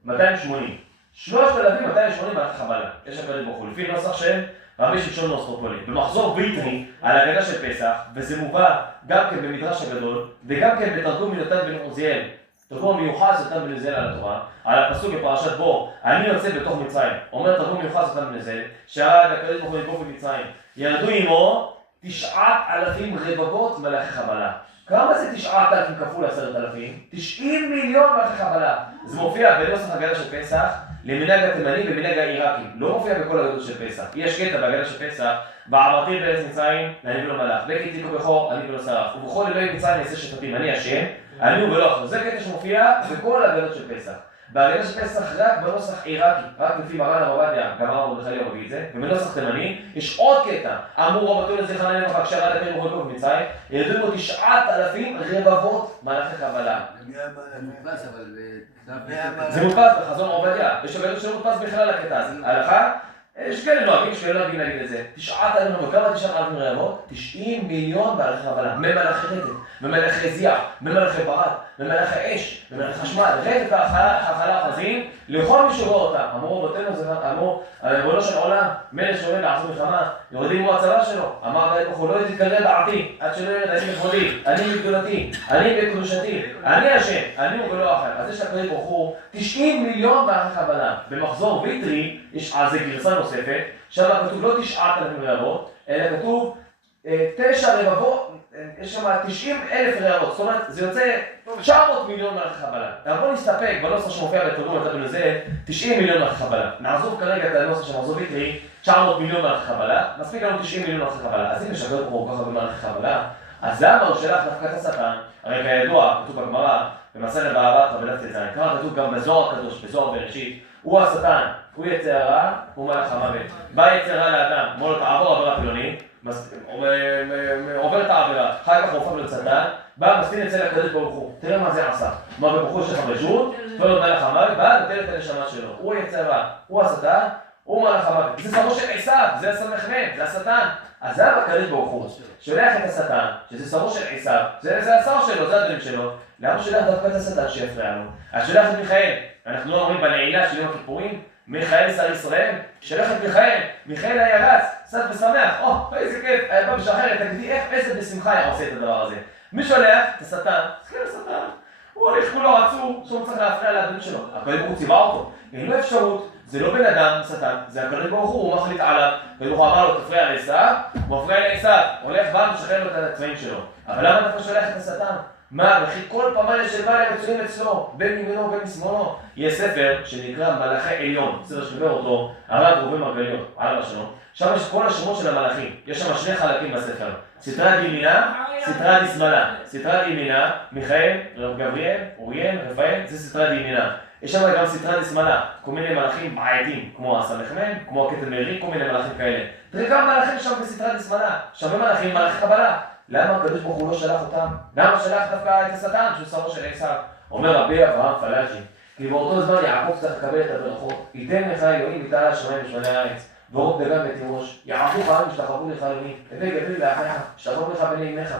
280. 3,280 מלאכי חבלה. יש לקדוש ברוך הוא. לפי נוסח של רבי שמשון מאוסטרופולי. במחזור ביטרי על הגדה של פסח, וזה מובא גם כן במדרש הגדול, וגם כן בתרגום מנתן בן עוזיאל. תרגום מיוחד של נתן בן עוזיאל על התורה, על הפסוק בפרשת בו, אני יוצא בתוך מצרים. אומר תרגום מיוחד של נתן בן עוזיאל, שהרד הקדוש ברוך הוא יגור במצרים. ירדו עמו 9,000 רבבות מלאכי חבלה. כמה זה 9,000 כפול 10,000? 90 מיליון מלאכי חבלה. זה מופיע בנוסח הגדה של פסח למנהג התימני ומנהג העיראקי. לא מופיע בכל הגדות של פסח. יש קטע בהגדה של פסח, בעברתי בארץ מצרים, אני ולא מלאך. וכי תיקו בכור, אני ולא שרף. ובכל אלוהי מצרים יעשה שפטים, אני השם, אני ולא אחר. זה קטע שמופיע בכל הגדות של פסח. בהגדה של פסח רק בנוסח עיראקי, רק לפי מרן הרב עובדיה, גם הרב מרדכי מביא את זה, ובנוסח תימני יש עוד קטע. אמרו רבתו לזכרנו לברכה, כשהרד הקדוש ברוך הוא במצרים, ירדו בו 9,000 רבבות מלאכי חבלה. זה מודפס בחזון עובדיה, יש הגדות שלא מודפס בכלל הקטע הזה. ההלכה, יש כאלה נוהגים שכאלה נוהגים להגיד את זה. 9,000 רבבות, כמה 9,000 רבבות? 90 מיליון מלאכי חבלה, ממלאכי רטט, ממלאכי זיח, ממלאכי ברד, ממלאכי אש, ממלאכי חשמל, רטט החלה החזים, לכל מי שרואה אותם. אמרו רבותינו, אמרו, ריבונו של עולם, מלך שעולה לעשות מלחמה, יורדים בו הצבא שלו, אמר בית בחור, לא תתקרב בעתי, עד שלא ירד אני בכבודי, אני בגדולתי, אני בקדושתי, אני השם, אני ולא אחר. אז יש לקרוא בחור 90 מיליון מלאכי חבלה. במחזור ויטרי יש על זה גרסה נוספת, שם כתוב לא 9,000 רבבות, אלא כתוב 9 רבבות, יש שם 90,000 רבבות, זאת אומרת זה יוצא 900 מיליון מלאכי חבלה. בואו נסתפק בנוסח שמופיע בתרגום נתנו לזה 90 מיליון מלאכי חבלה. נעזוב כרגע את הנוסח של מחזור ויטרי, 900 מיליון מלאכי חבלה, מספיק לנו 90 מיליון מלאכי חבלה. אז אם נשגר פה ככה במלאכי חבלה, אז למה הוא שלח דווקא את השטן? הרי כידוע, כתוב בגמרא, במסכת באהבת רבי ט"ז, ככה כתוב גם בזוהר הקדוש, בזוהר בראשית, הוא השטן, הוא יצר הרע, הוא מלאך המוות. בא יצר רע לאדם, אומר לו תעבור עבירה פלונית, עובר את העבירה, אחר כך הוא הופך להיות שטן, בא מסתין אצל הקדוש ברוך הוא, תראה מה זה עשה. מה ברוך הוא יש לך רשות, תפול לו מלאך המוות, בא נותן את הנשמה שלו, הוא יצר רע, הוא השטן, הוא מלאך המוות. זה שרו של עשיו, זה הסמ"ם, זה השטן. אז למה הקדוש ברוך הוא שולח את השטן, שזה שרו של עשיו, זה השר שלו, זה הדברים שלו, למה שולח דווקא את השטן שיפריע לו? אז שולח את מיכאל, אנחנו לא אומרים בנעילה של יום הכיפורים, מיכאל שר ישראל, שולח את מיכאל, מיכאל היה רץ, קצת ושמח, איזה כיף, היה בא משחרר, תגידי איזה בשמחה היה עושה את הדבר הזה. מי שולח? את השטן, תזכיר השטן, הוא הולך כולו עצור, שהוא צריך להפריע לאדם שלו, הקדוש ברוך הוא ציווה אותו, אין לו אפשרות, זה לא בן אדם, שטן, זה הקדוש ברוך הוא מחליט עליו, הקדוש ברוך הוא אמר לו תפריע לעשיו, הוא מפריע לעשיו, הולך בא ומשחרר לו את הצבעים שלו, אבל למה אתה שולח את השטן? מה, וכי כל פעמיים של מעלה מצויים אצלו, בין ימינו ובין משמאלו. יש ספר שנקרא מלאכי עליון, ספר שומר אותו, הרב ראובן מרגליות, עליו השלום. שם יש כל השמות של המלאכים, יש שם שני חלקים בספר. סטרת ימינה, סטרת שמאלה. סטרת ימינה, מיכאל, רב גבריאל, אוריאל, רפאל, זה סטרת ימינה. יש שם גם סטרת שמאלה, כל מיני מלאכים בעייתיים, כמו הסמ"ם, כמו הכתר מרי, כל מיני מלאכים כאלה. תראה כמה מלאכים שם בסטרת שמאלה, שם מלאכים, מלאכי חבלה. למה הקדוש ברוך הוא לא שלח אותם? למה שלח דווקא את השטן שהוא שרו של עשיו? אומר רבי אברהם פלאג'י, כי באותו זמן יעקב צריך לקבל את הברכות, ייתן לך אלוהים ויטל השמיים ושמני הארץ, ורוב דגן ותירוש, יעקב חיים ישתחוו לך אלוהים, הווי גדול לאחיך, ישתחוו לך בני אמך.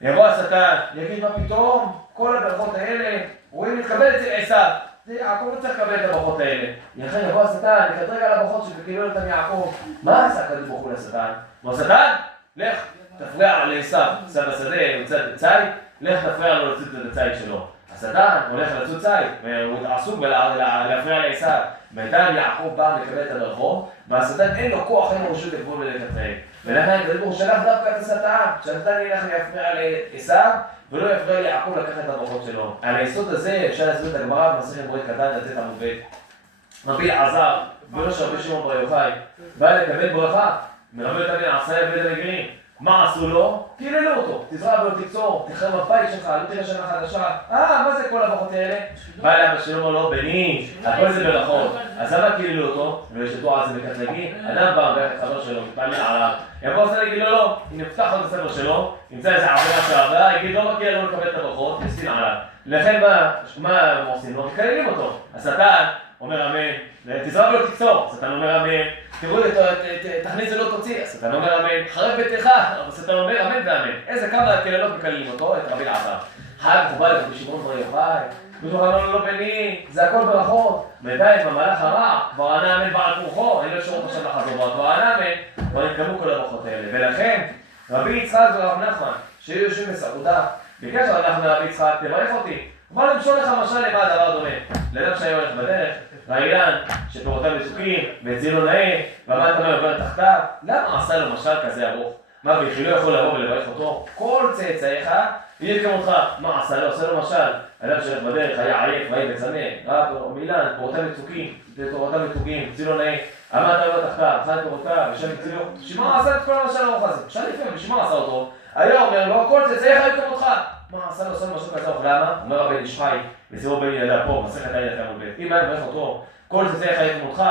יבוא השטן, יגיד מה פתאום, כל הברכות האלה, רואים להתקבל אצל עשיו. יעקב לא צריך לקבל את הברכות האלה. לכן יבוא השטן, יקטרג על הברכות שקיבל אותם יעקב. מה עשה הקדוש ברוך הוא לשטן? הוא השטן? לך, תפריע לעשיו, עשיו בשדה, יוצא בצייד, לך תפריע לו לצאת את הצייד שלו. השטן הולך לצאת צייד, והוא עסוק להפריע לעשיו. בינתיים יעקב בא לקבל את הברכות, והשטן אין לו כוח, אין לו רשות לגבול ולקטרג. ולכן הקדוש ברוך הוא שלח דווקא את השטן, שהשטן ילך להפריע לעשיו, ולא יפריע ליעקב לקחת את הברכות שלו. על היסוד הזה אפשר להסביר את הגמרא במסכת מועד קטן, לצאת עמוד ב'. רבי אלעזר, בנו של רבי שמעון בר יוחאי, בא לקבל ברכה מרבי אותם בן עשרה ובית המגרים. מה עשו לו? קיללו אותו, תזרע ולא תקצור, תחרב הבית שלך, לא תראה שנה חדשה. מה זה כל הברכות האלה? בא אליו השלום אומר לו, בני, הכל זה ברכות. אז למה קיללו אותו? ולשתו על זה מקטלגי, אדם בא ואיך חבר שלו, מתפעמים עליו. יבוא עושה להגיד לו לא, אם נפתח עוד הספר שלו, ימצא איזה עבירה שעברה, יגיד לא מגיע לו לקבל את הברכות, יסתין עליו. לכן מה הם עושים לו? מקללים אותו. השטן אומר אמן, תזרע ולא תקצור, השטן אומר אמן, תראו, תכניס ולא תוציא, השטן אומר אמן, חרב ביתך, השטן אומר אמן ואמן. איזה כמה קללות מקללים אותו, את רבי אלעזר. חג חובה לרבי שמעון בר יוחאי, מישהו אמר לו לא בני, זה הכל ברכות. בינתיים במהלך הרע, כבר ענה אמן בעל כורחו, אין לו אפשרות עכשיו לחזור, כבר ענה אמן, כבר נתקבלו כל הברכות האלה. ולכן, רבי יצחק ורב נחמן, שהיו יושבים בסעודה, ביקש רב נחמן רבי יצחק, תברך אותי. בוא למשול לך משל למה הדבר דומה. לאדם שהיה הולך בדרך, והאילן שפירותיו מתוקים, ואת לא נאה, ועמד תמה עובר תחתיו, למה עשה לו משל כזה ארוך? מה, וכי לא יכול לבוא ולברך אותו? כל צאצאיך יהיה כמותך. מה עשה לו? עשה לו משל. אדם שהולך בדרך היה עייף, והיא וצמא, ראה אילן, פירותיו מתוקים, לא נאה, עמד עובר תחתיו, חד פירותיו, ושם הצילו. שמה עשה את כל המשל הארוך הזה? משל לפעמים, בשמה עשה אותו? היה אומר לו, כל צאצאיך יהיה כמותך. מה עשה לו? עשה לו משהו כזה ארוך, למה? אומר רבי ישחי, וסירו בן ילדה פה, מסכת הילדה עמוד ב'. אם היה מברך אותו, כל צאצאיך יהיה כמותך,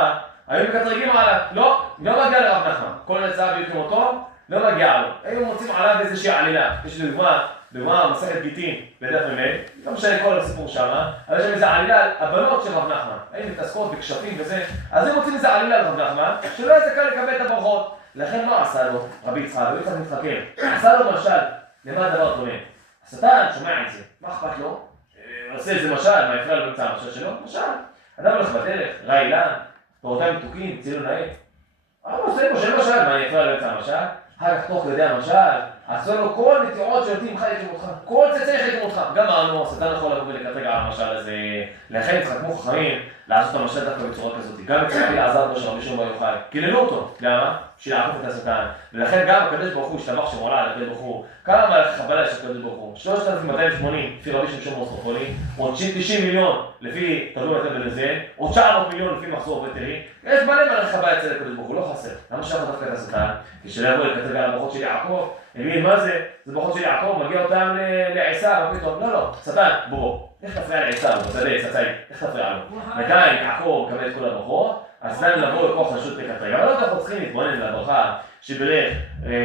היו מקטרגים עליו. לא מגיע לרב נחמן. כל צאצאיו יהיו כמותו, לא מגיע לו. היו מוצאים עליו איזושהי עלילה. יש לי דוגמה, דוגמה, מסכת גיטין בדף ממל, לא משנה כל הסיפור שמה, אבל יש שם איזה עלילה, הבנות של רב נחמן, האם מתעסקות בכשפים וזה, אז הם רוצים איזה עלילה לרב נחמן, שלא יהיה זכאי לקבל את הברכות. לכן מה עשה לו רבי יצחק? רבי יצחק מתחכם, עשה לו משל, למה הדבר דומה? השטן שומע את זה, מה אכפת לו? עושה איזה משל, מה יפריע לו באמצע המשל שלו? משל, אדם הולך בדרך, ראה אילן, פירותיים מתוקים, צילו נאה. אבל עושה פה של משל, מה יפריע לו באמצע המשל? אחר כך תוך כדי המשל, עשו לו כל נטיעות שיוצאים חי יחתים אותך, כל צאצא יחתים אותך. גם אמרנו, השטן יכול לבוא ולקטרג על המשל הזה, לכן התחכמו חכמים לעשות את המשל דווקא בצורה כזאת. גם אצל רבי אלעזר בן רבי שמעון בר יוחאי, קיללו אותו, למה? בשביל לעקוף את השטן. ולכן גם הקדוש ברוך הוא השתבח שמולה על הקדוש ברוך הוא. כמה מלאכי חבלה יש הקדוש ברוך הוא? 3,280 לפי רבי שמעון מוסטרופולי, עוד 90 מיליון לפי תרגום התל בנזל, עוד 900 מיליון לפי מחזור בטרי. יש מלא מלאכי חבלה אצל הקדוש ברוך הוא, לא חסר. למה שאנחנו דווקא את השטן? כשלא יבוא לקטרג על הברכות של יעקב, הבין מה זה? זה ברכות של יעקב, מגיע אותם לעשיו, ופתאום, לא, שטן, בוא, איך תפריע לעשיו, בשדה, צצאי, איך תפריע לו? מתי יעקב מקבל את כל הברכות, אז כאן לבוא לכוח רשות לקטרג, אבל לא אנחנו צריכים להתבונן לברכה שברך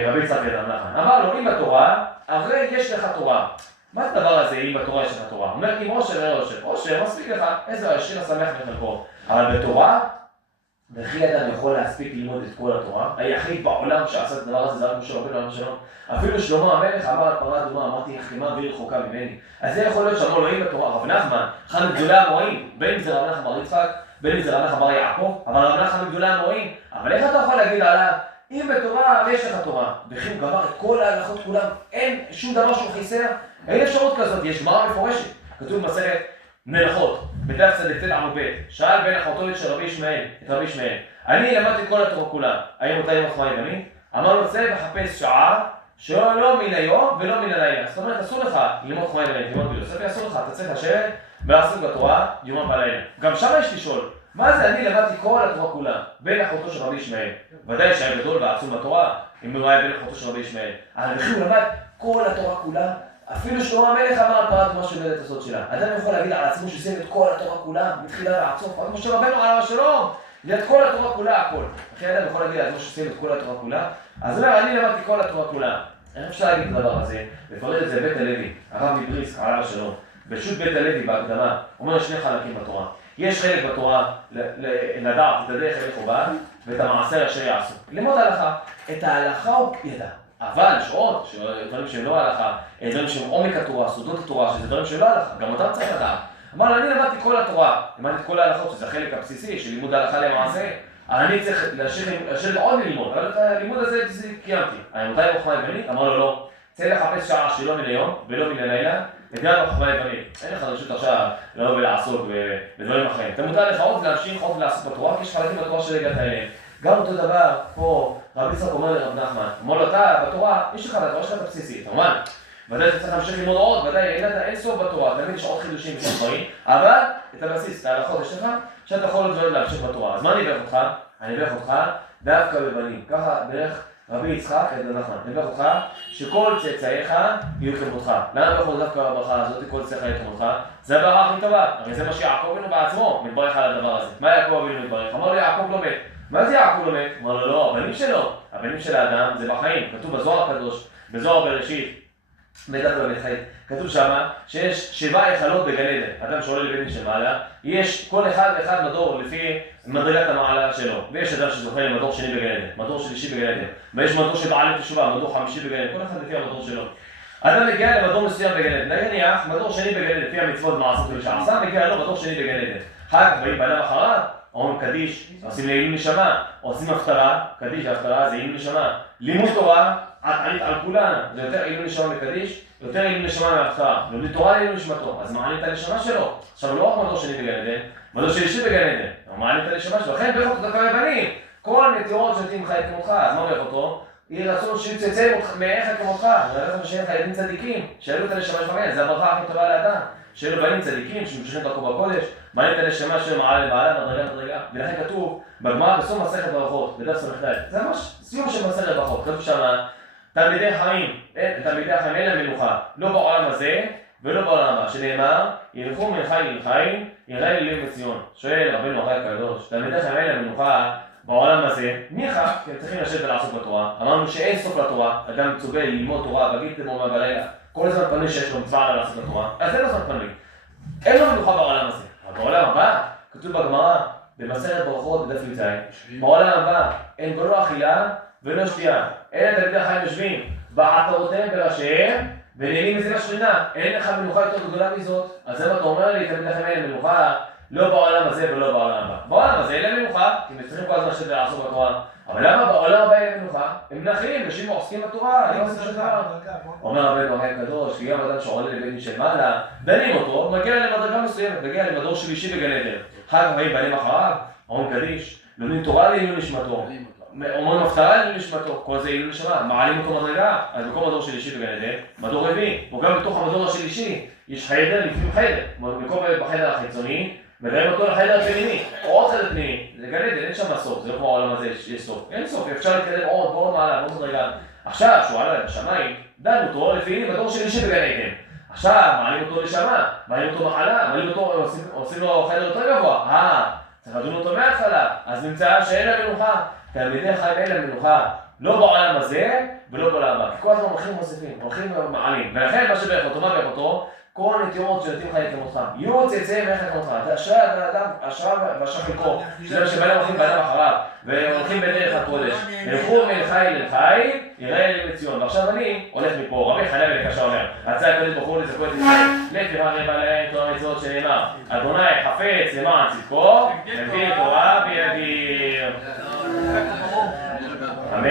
רבי יצחק בן נחמן. אמר לו, אם בתורה, הרי יש לך תורה. מה זה הדבר הזה, אם בתורה יש לך תורה? אומר, אם עושר, ראה עושר, עושר, מספיק לך, איזה עשיר השמח בחלקו. אבל בתורה, וכי אדם יכול להספיק ללמוד את כל התורה, היחיד בעולם שעשה את הדבר הזה, זה רק משה רבנו עליו השלום. אפילו שלמה המלך אמר על פרה אדומה, אמרתי, חכמה והיא רחוקה ממני. אז זה יכול להיות שאמרו אלוהים בתורה, רב נחמן, אחד מגדולי המורים, בין אם זה רב נחמן בר יצחק, בין אם זה רב נחמן בר יעקב, אבל רב נחמן מגדולי המורים. אבל איך אתה יכול להגיד עליו, אם בתורה יש לך תורה, וכי הוא גמר את כל ההלכות כולם, אין שום דבר שהוא חיסר, אין אפשרות כזאת, יש גמרא מפורשת, כתוב במסכת מלאכות, בדף צ"ט עמוד ב', שאל בן אחותו של רבי ישמעאל, את רבי ישמעאל, אני למדתי כל התורה כולה, האם אותה יום החוכמה יוונית? אמר לו, צא וחפש שעה, שלא מן היום ולא מן הלילה. זאת אומרת, אסור לך ללמוד חוכמה יוונית, ללמוד פילוסופיה, אסור לך, אתה צריך לשבת ולעסוק בתורה יומם ולילה. גם שם יש לשאול, מה זה אני למדתי כל התורה כולה, בן אחותו של רבי ישמעאל? ודאי שהיה גדול ועצום בתורה, אם הוא היה בן אחותו של רבי ישמעאל. אבל וכי הוא למד כל התורה כולה, אפילו שלמה המלך אמר על פרה אדומה שהוא יודע את הסוד שלה. אדם יכול להגיד על עצמו שהוא סיים את כל התורה כולה, מתחילה ועד סוף, אבל משה רבנו עליו השלום, זה את כל התורה כולה, הכל. אחרי אדם יכול להגיד על עצמו שהוא סיים את כל התורה כולה, אז הוא אומר, אני למדתי כל התורה כולה. איך אפשר להגיד את הדבר הזה? לפרט את זה בית הלוי, הרב מבריסק עליו השלום. בשו"ת בית הלוי בהקדמה, אומר שני חלקים בתורה. יש חלק בתורה לדעת את הדרך אל חובה ואת המעשר אשר יעשו. ללמוד הלכה, את ההלכה הוא ידע. אבל יש עוד, דברים שהם לא הלכה, דברים שהם עומק התורה, סודות התורה, שזה דברים שהם לא הלכה, גם אותם צריך לדעת. אמר, אני למדתי כל התורה, למדתי את כל ההלכות, שזה החלק הבסיסי של לימוד ההלכה למעשה, אני צריך להשאיר עוד ללמוד, אבל את הלימוד הזה קיימתי. מתי חוכמה יוונית? אמר לו לא, צא לחפש שעה שלא מן היום ולא מן הלילה, וגם בחוכמה יוונית. אין לך רשות עכשיו לבוא ולעסוק בדברים אחרים. אתה מותר לך עוד להמשיך עוד לעסוק בתורה, כי יש חלקים בתורה שהגעת אליהם. גם אותו דבר, פה רבי יצחק אומר לרב נחמן, אומר לו, אתה בתורה, יש לך בתורה שלך את הבסיסית, כמובן, ודאי אתה צריך להמשיך ללמוד עוד, ודאי אין סוף בתורה, תמיד יש עוד חידושים ודברים, אבל את הבסיס, את ההלכות יש לך, שאתה יכול עוד להמשיך בתורה. אז מה אני אברך אותך? אני אברך אותך דווקא בבנים, ככה דרך רבי יצחק את נחמן, אני אברך אותך שכל צאצאיך יהיו כמותך. למה אברך אותך דווקא בברכה הזאת, כל צאצאיך יהיו כמותך? זה הברכה הכי טובה, הרי זה מה שיעקב אבינו בעצמו מתברך על הדבר הזה. מה יעקב אבינו מתברך? אמר לו, יעקב לא מת. מה זה יעקב לא מת? אמר לו, לא, הבנים שלו. הבנים של האדם זה בחיים. כתוב בזוהר הקדוש, בזוהר בראשית, מדף במתחית. כתוב שמה שיש 7 היכלות בגן עדן. אדם שעולה לבית משמעלה, יש כל אחד מדור לפי מדרגת המעלה שלו. ויש אדם שזוכה למדור שני בגן עדן, מדור שלישי בגן עדן. ויש מדור שבעל תשובה, מדור חמישי בגן עדן. כל אחד לפי המדור שלו. אדם מגיע למדור מסוים בגן עדן. נניח, מדור שני בגן עדן, לפי המצוות מעשות ושעשה, מגיע לו מדור שני בגן עדן. אחר כך באים באדם אחריו, אומרים קדיש, עושים לעילוי נשמה, עושים הפטרה, קדיש והפטרה זה עילוי נשמה. לימוד תורה, עלית על כולנה, זה יותר עילוי נשמה מקדיש, יותר עילוי נשמה מהפטרה. לומדים תורה לעילוי נשמתו, אז מעלים את הנשמה שלו. עכשיו לא רק מדור שני בגן עדן, מדור שלישי בגן עדן, מעלים את הנשמה שלו. לכן ברך אותו דווקא בבנים, כל נטירות שתהיים חי כמותך, אז מה ברך אותו? יהי רצון שיצא מאיך כמותך, ורצון שיהיה לך ילדים צדיקים, שיעלו את הנשמה שלהם, זה הברכה הכי טובה לאדם. שיהיו לו בנים צדיקים שממשיכים דרכו בקודש, מעלים את הנשמה שלהם מעלה למעלה, מדרגה. ולכן כתוב בגמרא בסוף מסכת ברכות, בדף ס"ד, זה ממש סיום של מסכת ברכות. כתוב שם, תלמידי חיים אין להם מנוחה, לא בעולם הזה ולא בעולם הבא, שנאמר, ילכו מן חי לחיים, יראה אלילים בציון. שואל רבנו החי הקדוש, תלמידי חיים אין להם מנוחה בעולם הזה, ניחא, כי הם צריכים לשבת ולעסוק בתורה. אמרנו שאין סוף לתורה, אדם מצווה ללמוד תורה, בגיל תמומה בלילה. כל הזמן פנוי שיש לו מצווה לעשות את התורה, אז אין לו זמן פנוי. אין לו מנוחה בעולם הזה. אבל בעולם הבא, כתוב בגמרא, במסכת ברכות בדף י"ז, בעולם הבא אין לא אכילה ולא שתייה, אלא תלמידי החיים יושבים בעטרותיהם בראשיהם ונהנים מזה לשכינה, אין לך מנוחה יותר גדולה מזאת. אז זה מה אתה אומר לי, תלמידי החיים אין מנוחה לא בעולם הזה ולא בעולם הבא. בעולם הזה אין להם מנוחה, כי הם צריכים כל הזמן לשבת לעסוק בתורה. אבל למה בעולם הבא אין להם מנוחה? הם נחים, יושבים ועוסקים בתורה, לא עושים שום דבר. אומר רבנו הרי הקדוש, כי גם אדם שעולה לבית דין של מעלה, דנים אותו, מגיע למדרגה מסוימת, מגיע למדור שלישי בגן עדן. אחר כך באים בנים אחריו, אומרים קדיש, לומדים תורה לעילוי נשמתו, אומרים הפטרה לעילוי נשמתו, כל זה עילוי נשמה, מעלים אותו מדרגה, אז בכל מדור שלישי בגן עדן, מדור רביעי, וגם בתוך המדור השלישי יש חדר לפנים חדר, במקום בחדר החיצוני, מראים אותו לחדר הפנימי, או עוד חדר פנימי, זה גן עדן, אין שם סוף, זה לא כמו העולם הזה יש סוף, אין סוף, אפשר להתקדם עוד מעלה, עוד מדרגה. עכשיו, שהוא עלה בשמיים, דנו אותו לפי מדור שלישי בגן עדן. עכשיו, מעלים אותו לשמה, מעלים אותו מחלה, מעלים אותו, עושים לו חדר יותר גבוה. צריך לדון אותו מההתחלה, אז נמצא שאין להם מנוחה. תלמידי חיים אין להם מנוחה, לא בעולם הזה ולא בעולם הבא. כי כל הזמן הולכים ומוסיפים, הולכים ומעלים. ולכן מה שברך אותו, מה ברך אותו? כל הנטיעות שנתים לך יקם אותך. יהיו צאצאיהם ואיך יקם אותך. אתה אשרה והשרה חלקו. שזה שבהם הולכים באדם אחריו, והולכים בדרך הקודש. ילכו מן חי אל חי, יראה אלים לציון. ועכשיו אני הולך מפה, רבי חנן ולקשה אומר, רצה הקדוש ברוך הוא לזכות את ישראל, לפי הרבה להם תורה מצוות שנאמר, אדוני חפץ למען צדקו, מביא תורה וידיר. אמן.